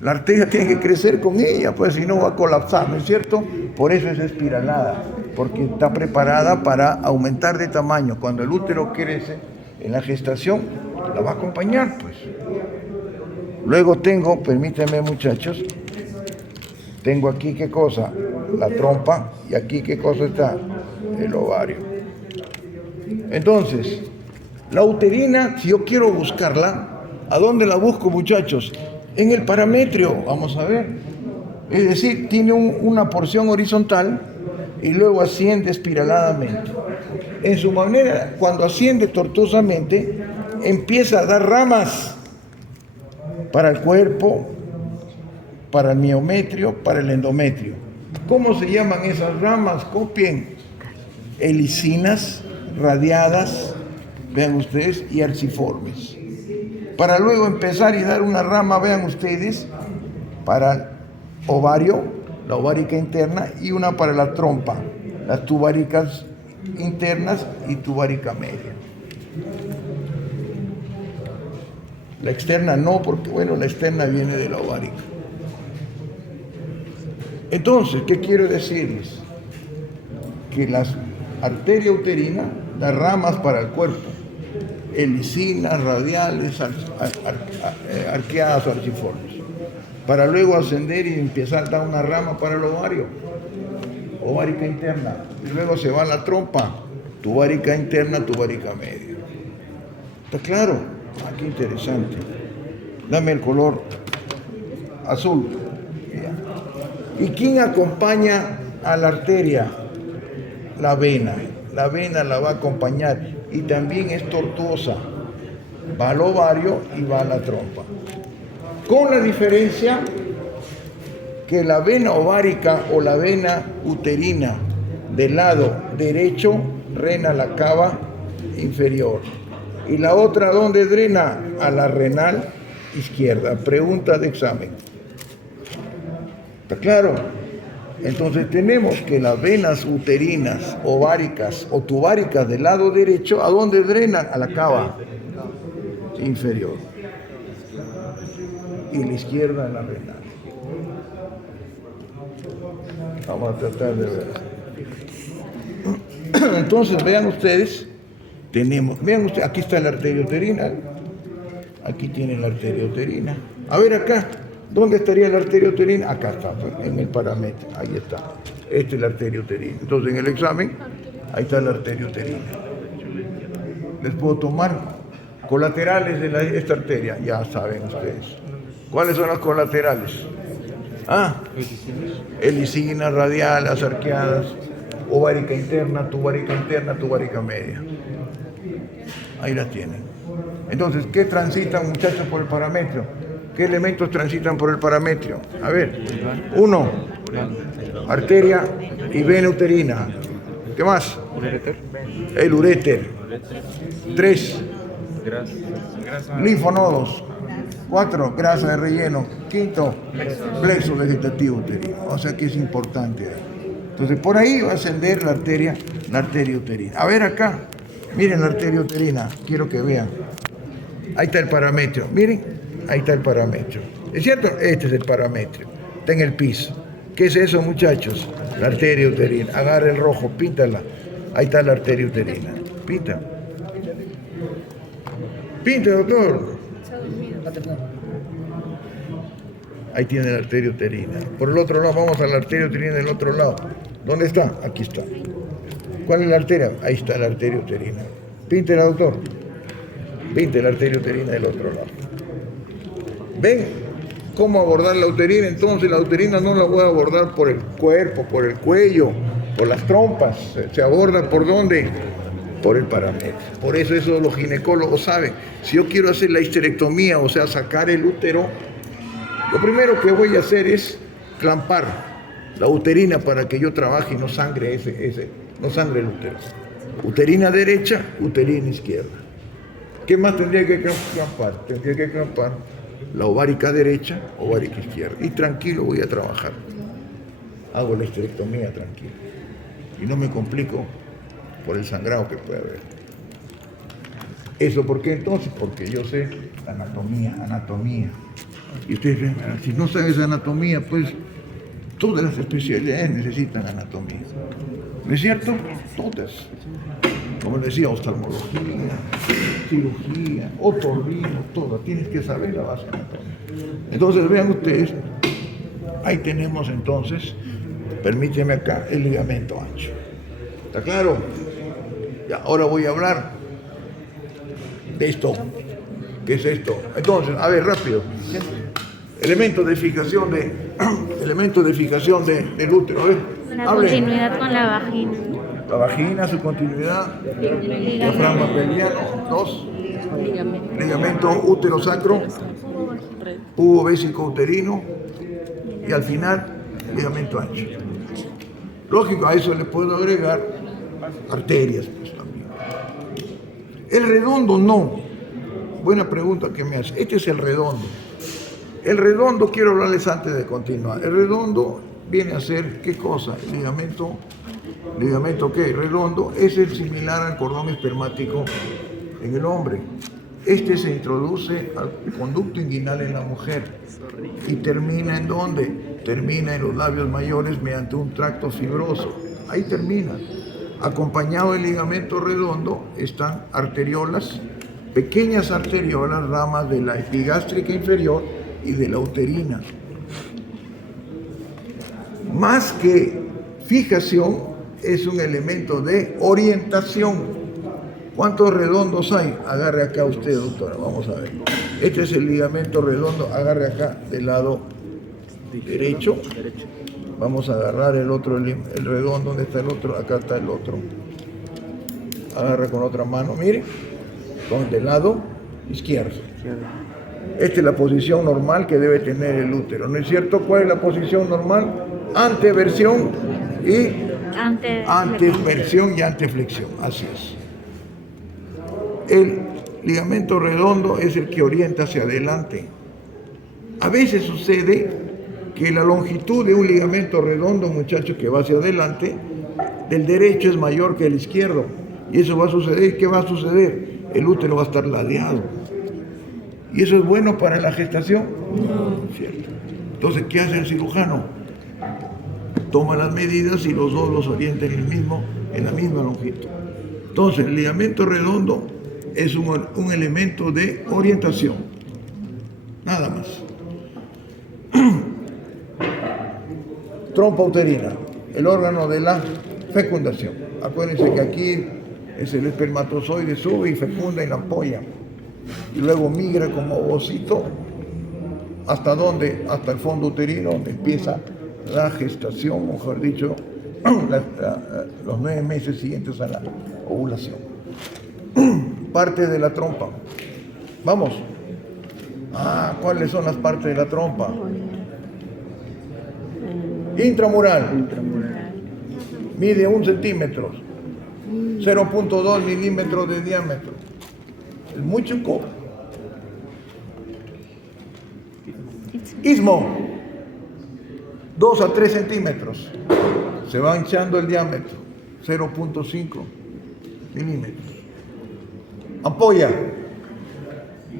la arteria tiene que crecer con ella, pues si no va a colapsar, ¿no es cierto? Por eso es espiralada, porque está preparada para aumentar de tamaño. Cuando el útero crece en la gestación, la va a acompañar, pues. Luego tengo, permítanme muchachos, tengo aquí qué cosa, la trompa, y aquí qué cosa está, el ovario. Entonces, la uterina, si yo quiero buscarla, ¿a dónde la busco, muchachos? En el parametrio, vamos a ver. Es decir, tiene una porción horizontal y luego asciende espiraladamente. En su manera, cuando asciende tortuosamente, empieza a dar ramas para el cuerpo, para el miometrio, para el endometrio. ¿Cómo se llaman esas ramas? Copien. Helicinas, radiadas, vean ustedes, y arciformes. Para luego empezar y dar una rama, vean ustedes, para el ovario, la ovárica interna, y una para la trompa, las tubáricas internas y tubárica media. La externa no, porque bueno, la externa viene de la ovárica. Entonces, ¿qué quiero decirles? que la arteria uterina da ramas para el cuerpo, helicinas, radiales, arqueadas o arciformes, para luego ascender y empezar a dar una rama para el ovario, ovárica interna, y luego se va a la trompa, tubárica interna, tubárica media. ¿Está claro? Ah, qué interesante. Dame el color azul. ¿Y quién acompaña a la arteria? La vena. La vena la va a acompañar y también es tortuosa. Va al ovario y va a la trompa. Con la diferencia que la vena ovárica o la vena uterina del lado derecho drena la cava inferior. Y la otra, ¿dónde drena? A la renal izquierda. Pregunta de examen. ¿Está claro? Entonces tenemos que las venas uterinas, ováricas o tubáricas del lado derecho, ¿a dónde drenan? A la cava inferior. Y la izquierda a la renal. Vamos a tratar de ver. Entonces vean ustedes, vean ustedes, aquí está la arteria uterina. Aquí tiene la arteria uterina. A ver acá. ¿Dónde estaría la arteria uterina? Acá está, en el parametro. Ahí está. Esta es la arteria uterina. Entonces, en el examen, ahí está la arteria uterina. Les puedo tomar colaterales de esta arteria. Ya saben ustedes. ¿Cuáles son las colaterales? Helicinas, radiales, arqueadas, ovárica interna, tubárica media. Ahí las tienen. Entonces, ¿qué transitan, muchachos, por el parametro? ¿Qué elementos transitan por el parametrio? A ver, 1, arteria y vena uterina. ¿Qué más? El uréter. 3, linfonodos. 4, grasa de relleno. 5, plexo vegetativo uterino. O sea que es importante. Entonces, por ahí va a ascender la arteria uterina. A ver acá, miren la arteria uterina. Quiero que vean. Ahí está el parametrio. Miren. Ahí está el parametrio. ¿Es cierto? Este es el parametrio. Está en el piso. ¿Qué es eso, muchachos? La arteria uterina. Agarra el rojo, píntala. Ahí está la arteria uterina. Pinta. Pinta, doctor. Ahí tiene la arteria uterina. Por el otro lado, vamos a la arteria uterina del otro lado. ¿Dónde está? Aquí está. ¿Cuál es la arteria? Ahí está la arteria uterina. Píntela, doctor. Pinte la arteria uterina del otro lado. ¿Ven cómo abordar la uterina? Entonces la uterina no la voy a abordar por el cuerpo, por el cuello, por las trompas. Se aborda ¿por dónde? Por el parametrio. Por eso los ginecólogos saben. Si yo quiero hacer la histerectomía, o sea, sacar el útero, lo primero que voy a hacer es clampar la uterina para que yo trabaje y no sangre no sangre el útero. Uterina derecha, uterina izquierda. ¿Qué más tendría que clampar? Tendría que clampar la ovárica derecha, ovárica izquierda. Y tranquilo voy a trabajar. Hago la histerectomía tranquilo. Y no me complico por el sangrado que puede haber. ¿Eso por qué entonces? Porque yo sé anatomía. Y ustedes ven, si no sabes anatomía, pues todas las especialidades necesitan anatomía. ¿No es cierto? Todas. Como decía, oftalmología, cirugía, otorrino, todo. Tienes que saber la base anatómica. Entonces, vean ustedes, ahí tenemos entonces, permíteme acá, el ligamento ancho. ¿Está claro? Ya, ahora voy a hablar de esto. ¿Qué es esto? Entonces, a ver, rápido. Elementos de fijación del útero. A ver, La hable. continuidad con la vagina. La vagina, su continuidad, diafragma pelviano, 2, ligamento útero sacro, tubo bésico uterino y al final ligamento ancho. Lógico, a eso le puedo agregar arterias pues también. El redondo no. Buena pregunta que me hace. Este es el redondo. El redondo, quiero hablarles antes de continuar. El redondo viene a ser, ¿qué cosa? Ligamento ¿qué? Redondo es el similar al cordón espermático en el hombre. Este se introduce al conducto inguinal en la mujer y termina ¿en dónde? Termina en los labios mayores mediante un tracto fibroso. Ahí termina. Acompañado del ligamento redondo están arteriolas, pequeñas arteriolas, ramas de la epigástrica inferior y de la uterina. Más que fijación, es un elemento de orientación. ¿Cuántos redondos hay? Agarre acá usted, doctora, vamos a ver. Este es el ligamento redondo, agarre acá del lado derecho. Vamos a agarrar el otro, el redondo, ¿dónde está el otro? Acá está el otro. Agarra con otra mano, mire, con del lado izquierdo. Esta es la posición normal que debe tener el útero, ¿no es cierto? ¿Cuál es la posición normal? Anteversión y anteversión y anteflexión, así es. El ligamento redondo es el que orienta hacia adelante. A veces sucede que la longitud de un ligamento redondo, muchachos, que va hacia adelante, del derecho es mayor que el izquierdo. Y eso va a suceder. ¿Qué va a suceder? El útero va a estar ladeado. ¿Y eso es bueno para la gestación? No. ¿Cierto? Entonces, ¿qué hace el cirujano? Toma las medidas y los dos los orienta en la misma longitud. Entonces, el ligamento redondo es un elemento de orientación. Nada más. Trompa uterina, el órgano de la fecundación. Acuérdense que aquí es el espermatozoide, sube y fecunda en la ampolla. Y luego migra como ovocito. ¿Hasta dónde? Hasta el fondo uterino, donde empieza la gestación, mejor dicho, los 9 meses siguientes a la ovulación. Parte de la trompa. Vamos. ¿Cuáles son las partes de la trompa? Intramural. Mide 1 centímetro. 0.2 milímetros de diámetro. Es muy chico. Istmo. 2 a 3 centímetros. Se va hinchando el diámetro. 0.5 milímetros. Ampolla.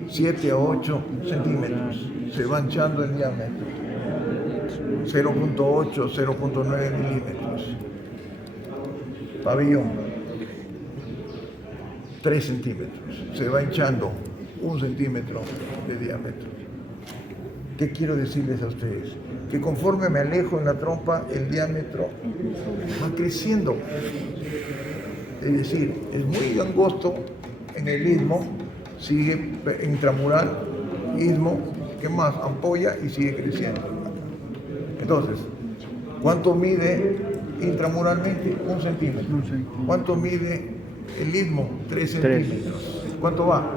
7 a 8 centímetros. Se va hinchando el diámetro. 0.8, 0.9 milímetros. Pabellón. 3 centímetros. Se va hinchando 1 centímetro de diámetro. ¿Qué quiero decirles a ustedes? Que conforme me alejo en la trompa, el diámetro va creciendo. Es decir, es muy angosto en el istmo, sigue intramural, istmo, ¿qué más? Ampolla y sigue creciendo. Entonces, ¿cuánto mide intramuralmente? 1 centímetro. ¿Cuánto mide el istmo? 3 centímetros. ¿Cuánto va?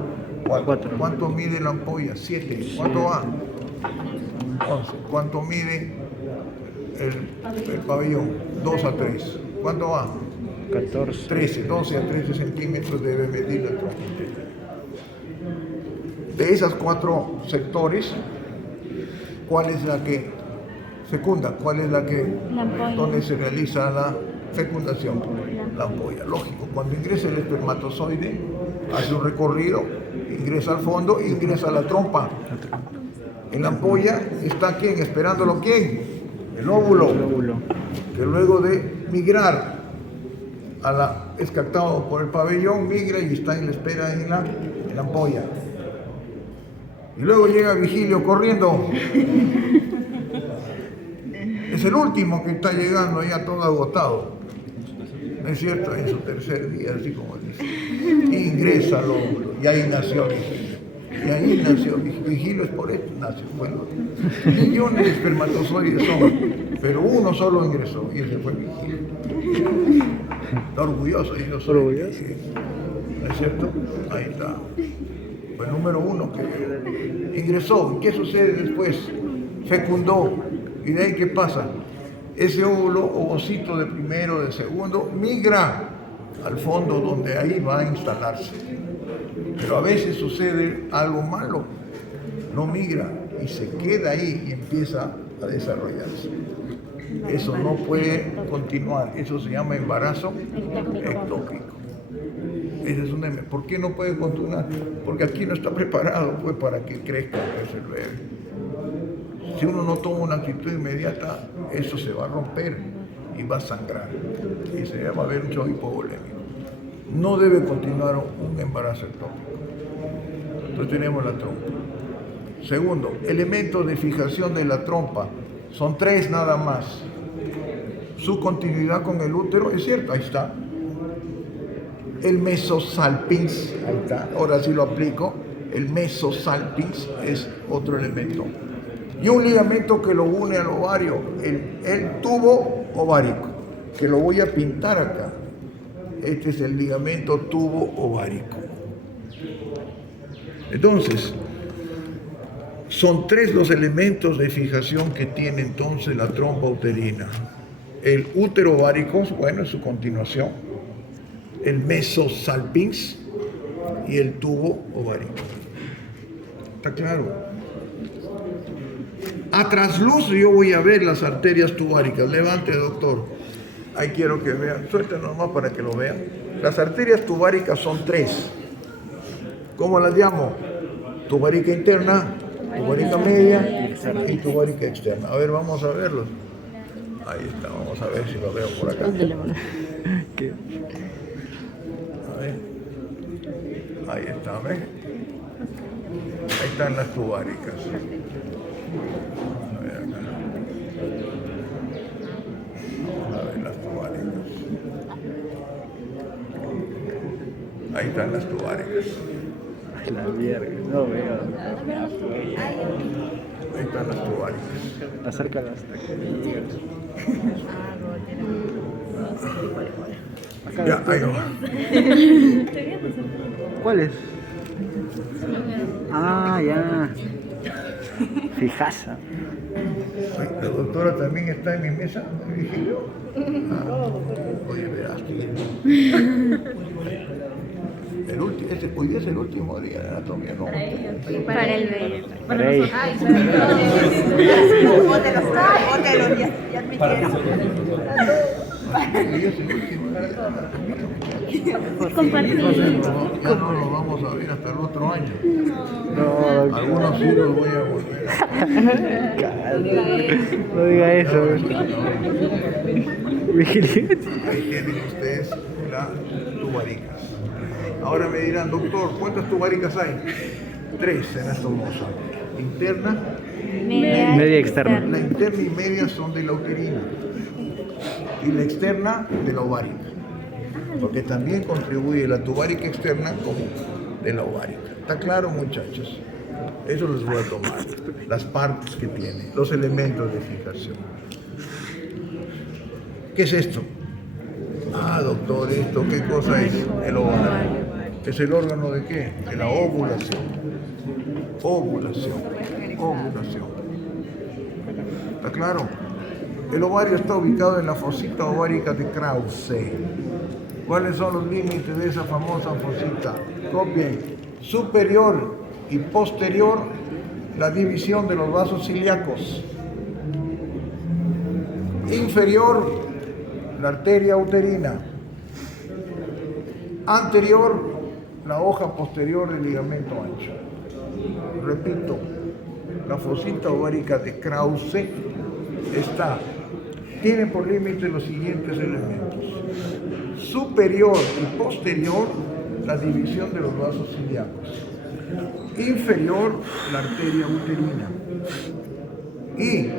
4. ¿Cuánto mide la ampolla? 7. ¿Cuánto va? 11. ¿Cuánto mide el pabellón? 2 a 3. ¿Cuánto va? 14. 13, 12 a 13 centímetros debe medir la trompa. De esas 4 sectores, ¿cuál es la que fecunda? ¿Cuál es la que donde se realiza la fecundación? La ampolla. Lógico, cuando ingresa el espermatozoide, hace un recorrido, ingresa al fondo e ingresa a la trompa. En la ampolla está ¿quién? Esperándolo ¿quién? El óvulo. Que luego de migrar es captado por el pabellón, migra y está en la espera en la ampolla. Y luego llega Vigilio corriendo. Es el último que está llegando ya todo agotado. ¿No es cierto? En su tercer día, así como dice. Ingresa al óvulo y ahí nació Vigilio. Y ahí nació Vigilio, es por esto nació. Bueno, millones de espermatozoides son, pero uno solo ingresó y ese fue Vigilio. Está orgulloso, y yo soy orgulloso. ¿No es cierto? Ahí está. Fue el número 1 que ingresó. ¿Qué sucede después? Fecundó. ¿Y de ahí qué pasa? Ese óvulo, ovocito de primero, de segundo, migra al fondo donde ahí va a instalarse. Pero a veces sucede algo malo. No migra y se queda ahí y empieza a desarrollarse. Eso no puede continuar. Eso se llama embarazo ectópico. Ese es ¿Por qué no puede continuar? Porque aquí no está preparado pues, para que crezca el bebé. Si uno no toma una actitud inmediata, eso se va a romper y va a sangrar y se va a ver un shock hipovolémico. No debe continuar un embarazo ectópico. Entonces tenemos la trompa. Segundo, elementos de fijación de la trompa. Son 3 nada más. Su continuidad con el útero, es cierto, ahí está. El mesosalpinx, ahí está, ahora sí lo aplico. El mesosalpinx es otro elemento. Y un ligamento que lo une al ovario, el tubo ovárico, que lo voy a pintar acá. Este es el ligamento tubo ovárico. Entonces, son 3 los elementos de fijación que tiene entonces la trompa uterina. El útero ovárico, bueno, es su continuación. El mesosalpinx y el tubo ovárico. ¿Está claro? A trasluz yo voy a ver las arterias tubáricas. Levante, doctor. Ahí quiero que vean. Suelta nomás para que lo vean. Las arterias tubáricas son 3. ¿Cómo las llamo? Tubárica interna, tubárica media y tubárica externa. A ver, vamos a verlos. Ahí está, vamos a ver si lo veo por acá. A ver. Ahí está, ¿ves? Ahí están las tubáricas. A ver acá. Vamos a ver las tubáricas. Ahí están las tubáricas. La mierda, no veo. Ahí están las tubáricas. Acércala hasta que me llegues. Ya, ahí no. ¿Cuál es? Ah, ya. Fijaza. La doctora también está en mi mesa, Virgilio. Oye, verás que hoy día es el último día de anatomía, ¿no? Para el bebé. Para ella. Ya admitieron. Hoy día es el último día de anatomía. Compartir. Ya no lo vamos a ver hasta el otro año. No, Algunos sí los voy a volver a no diga eso. Vigilio. Ahí tienen ustedes las tubáricas. Ahora me dirán, doctor, ¿cuántas tubáricas hay? 3 en anastomosa. Interna, Media externa. la interna y media son de la uterina. Y la externa de la ovárica. Porque también contribuye la tubárica externa como de la ovárica. ¿Está claro, muchachos? Eso les voy a tomar. Las partes que tiene, los elementos de fijación. ¿Qué es esto? Ah, doctor, ¿esto qué cosa es? El ovario. ¿Es el órgano de qué? De la ovulación. Ovulación. ¿Está claro? El ovario está ubicado en la fosita ovárica de Krause. ¿Cuáles son los límites de esa famosa fosita? Copien. Superior y posterior, la división de los vasos ilíacos. Inferior, la arteria uterina. Anterior, la hoja posterior del ligamento ancho. Repito, la fosita ovárica de Krause tiene por límite los siguientes elementos. Superior y posterior, la división de los vasos ilíacos. Inferior, la arteria uterina. Y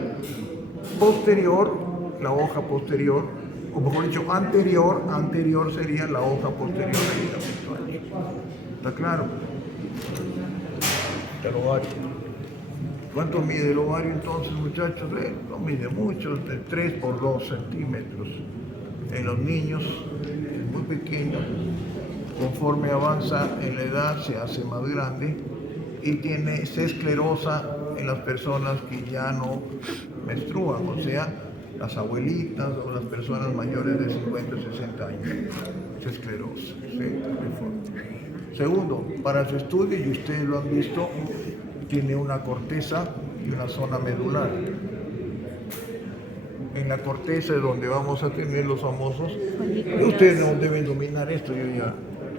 posterior, la hoja posterior, o mejor dicho, anterior sería la hoja posterior del ligamento ancho. ¿Está claro? El ovario. ¿Cuánto mide el ovario entonces, muchachos? No mide mucho, de 3 por 2 centímetros. En los niños es muy pequeño, conforme avanza en la edad se hace más grande y se esclerosa en las personas que ya no menstruan, o sea, las abuelitas o las personas mayores de 50 o 60 años. Se esclerosa, se deforma. Segundo, para su estudio, y ustedes lo han visto, tiene una corteza y una zona medular. En la corteza es donde vamos a tener los famosos, ustedes no deben dominar esto,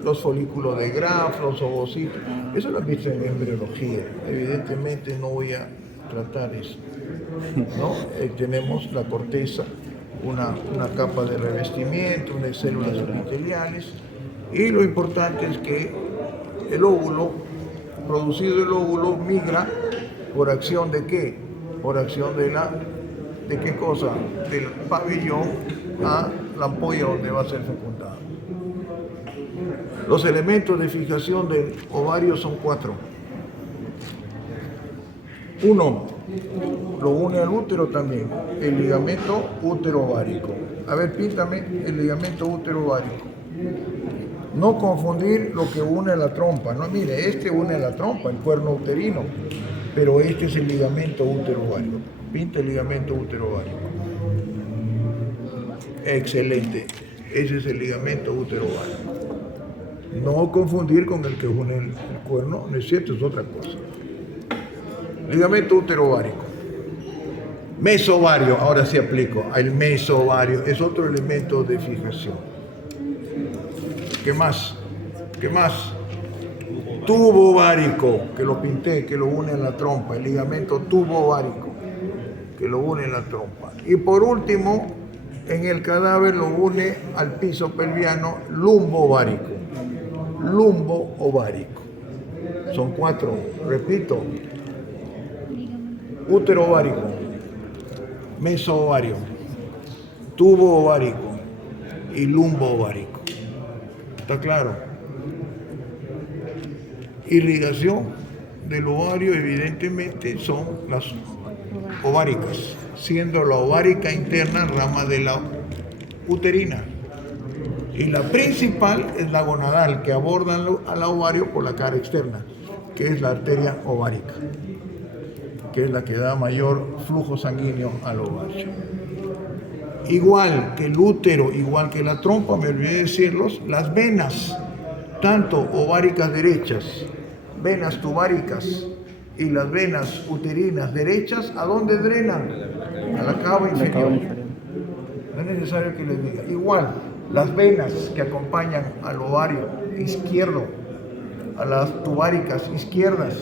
los folículos de Graf, los ovocitos, eso lo han visto en embriología, evidentemente no voy a tratar eso, ¿no? Tenemos la corteza una capa de revestimiento, unas células epiteliales, y lo importante es que el óvulo, producido el óvulo, migra por acción de ¿qué? Por acción ¿de qué cosa? Del pabellón a la ampolla donde va a ser fecundado. Los elementos de fijación del ovario son 4. 1, lo une al útero también, el ligamento útero-ovárico. A ver, píntame el ligamento útero-ovárico. No confundir lo que une a la trompa. No, mire, este une a la trompa, el cuerno uterino, pero este es el ligamento útero-ovárico. Pinta el ligamento útero-ovárico. Excelente. Ese es el ligamento útero-ovárico. No confundir con el que une el cuerno, no es cierto, es otra cosa. Ligamento útero-ovárico. Mesovario, ahora sí aplico. El mesovario es otro elemento de fijación. ¿Qué más? ¿Qué más? Tubo ovárico, que lo pinté, que lo une en la trompa. El ligamento tubo ovárico, que lo une en la trompa. Y por último, en el cadáver lo une al piso pelviano lumbo ovárico. Lumbo ovárico. Son 4, repito. Útero ovárico, mesoovario, tubo ovárico y lumbo ovárico. ¿Está claro? Irrigación del ovario evidentemente son las ováricas, siendo la ovárica interna rama de la uterina. Y la principal es la gonadal, que aborda al ovario por la cara externa, que es la arteria ovárica, que es la que da mayor flujo sanguíneo al ovario. Igual que el útero, igual que la trompa, me olvidé de decirlos, las venas, tanto ováricas derechas, venas tubáricas y las venas uterinas derechas, ¿a dónde drenan? A la cava inferior. No es necesario que les diga. Igual, las venas que acompañan al ovario izquierdo, a las tubáricas izquierdas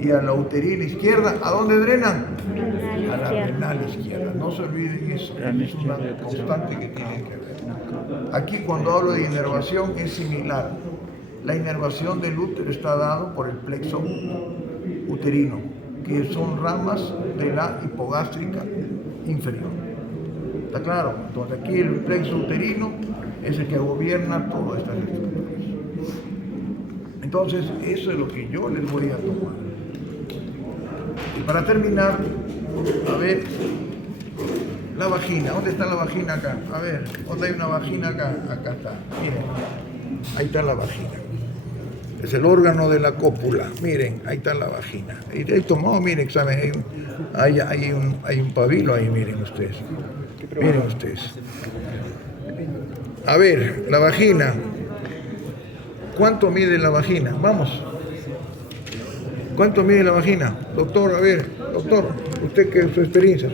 y a la uterina izquierda, ¿a dónde drenan? A la renal izquierda. No se olviden eso, es una constante que tienen que ver. Aquí cuando hablo de inervación es similar. La inervación del útero está dado por el plexo uterino, que son ramas de la hipogástrica inferior. ¿Está claro? Entonces aquí el plexo uterino es el que gobierna todas estas estructuras. Entonces eso es lo que yo les voy a tomar. Y para terminar, a ver, la vagina. ¿Dónde está la vagina acá? A ver, ¿dónde hay una vagina acá? Acá está. Miren, ahí está la vagina. Es el órgano de la cópula. Miren, ahí está la vagina. Ahí tomó, miren, examen. Hay un pabilo ahí, miren ustedes. Miren ustedes. A ver, la vagina. ¿Cuánto mide la vagina? Vamos. ¿Cuánto mide la vagina? Doctor, a ver, doctor, usted que su experiencia.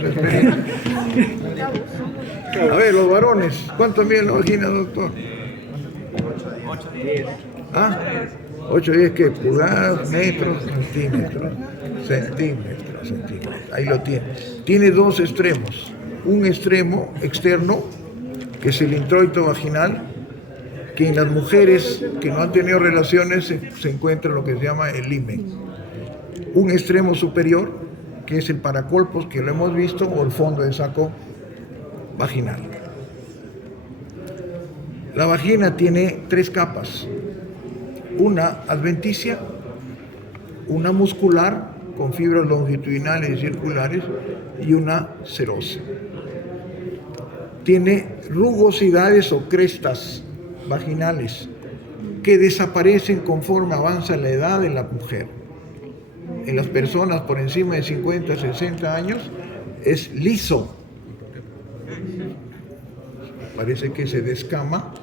A ver, los varones, ¿cuánto mide la vagina, doctor? 8, 10. ¿Ah? 8, 10, ¿qué? Pulgadas, metros, centímetros. Ahí lo tiene. Tiene 2 extremos. Un extremo externo, que es el introito vaginal, que en las mujeres que no han tenido relaciones se encuentra lo que se llama el himen. Un extremo superior, que es el paracolpos, que lo hemos visto, o el fondo de saco vaginal. La vagina tiene 3 capas. Una adventicia, una muscular, con fibras longitudinales y circulares, y una serosa. Tiene rugosidades o crestas vaginales que desaparecen conforme avanza la edad de la mujer. En las personas por encima de 50, 60 años es liso. Parece que se descama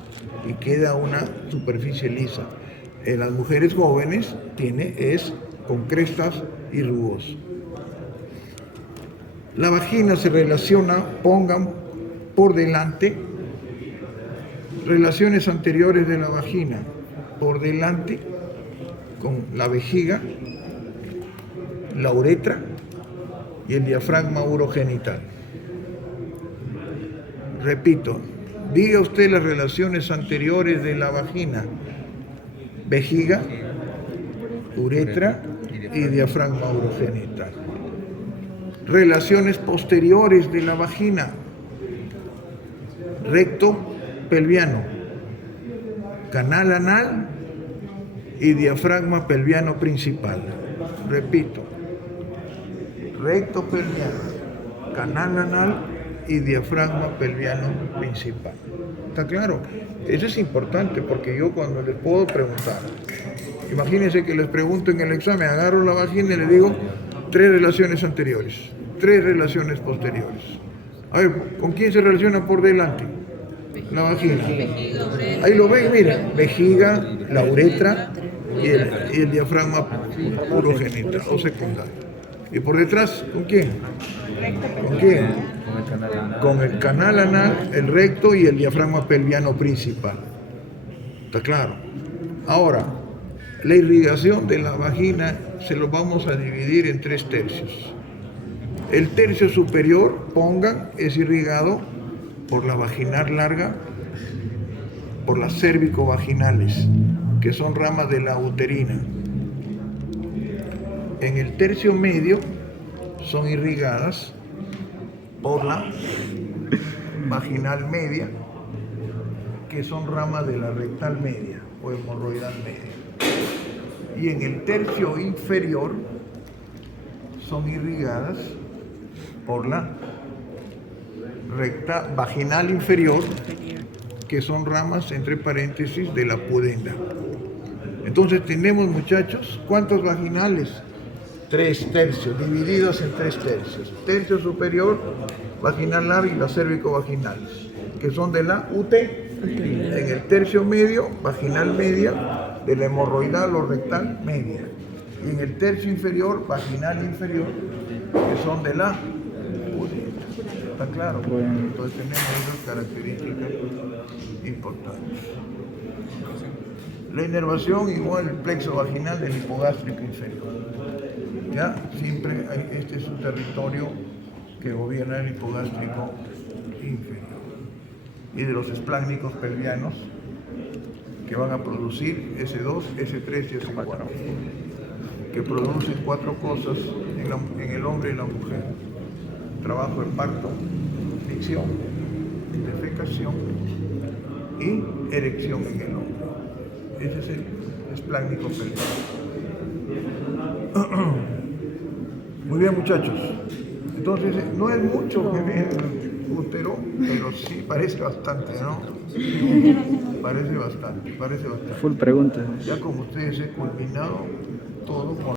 y queda una superficie lisa. En las mujeres jóvenes es con crestas y rugos. La vagina se relaciona, pongan por delante, relaciones anteriores de la vagina, por delante, con la vejiga, la uretra y el diafragma urogenital. Repito, diga usted las relaciones anteriores de la vagina: vejiga, uretra y diafragma urogenital. Relaciones posteriores de la vagina: recto pelviano, canal anal y diafragma pelviano principal. Repito, recto pelviano, canal anal y diafragma pelviano principal. ¿Está claro? Eso es importante porque yo cuando les puedo preguntar, imagínense que les pregunto en el examen, agarro la vagina y les digo 3 relaciones anteriores, 3 relaciones posteriores. A ver, ¿con quién se relaciona por delante? La vagina. Ahí lo ven, miren, vejiga, la uretra y el diafragma urogenital o secundario. ¿Y por detrás, con quién? ¿Con quién? Con el canal anal, el recto y el diafragma pelviano principal. ¿Está claro? Ahora, la irrigación de la vagina se lo vamos a dividir en 3 tercios. El tercio superior, pongan, es irrigado por la vaginal larga, por las cérvico-vaginales, que son ramas de la uterina. En el tercio medio son irrigadas por la vaginal media, que son ramas de la rectal media o hemorroidal media. Y en el tercio inferior son irrigadas por la recta vaginal inferior, que son ramas, entre paréntesis, de la pudenda. Entonces tenemos, muchachos, ¿cuántos vaginales? 3 tercios, divididos en 3 tercios. Tercio superior, vaginal larga y las cérvico-vaginales, que son de la UT. En el tercio medio, vaginal media, de la hemorroidal o rectal media. Y en el tercio inferior, vaginal inferior, que son de la pudenda. ¿Está claro? Bueno. Entonces tenemos esas características importantes. La inervación igual el plexo vaginal del hipogástrico inferior. Ya, siempre este es un territorio que gobierna el hipogástrico inferior. Y de los espláncnicos pelvianos que van a producir S2, S3 y S4, que producen 4 cosas en el hombre y la mujer: trabajo de parto, micción, defecación y erección en el hombre. Ese es el espláncnico pelviano. Muy bien, muchachos. Entonces, no es mucho que ve el útero, pero sí parece bastante, ¿no? Parece bastante. Full preguntas. Ya como ustedes he culminado todo con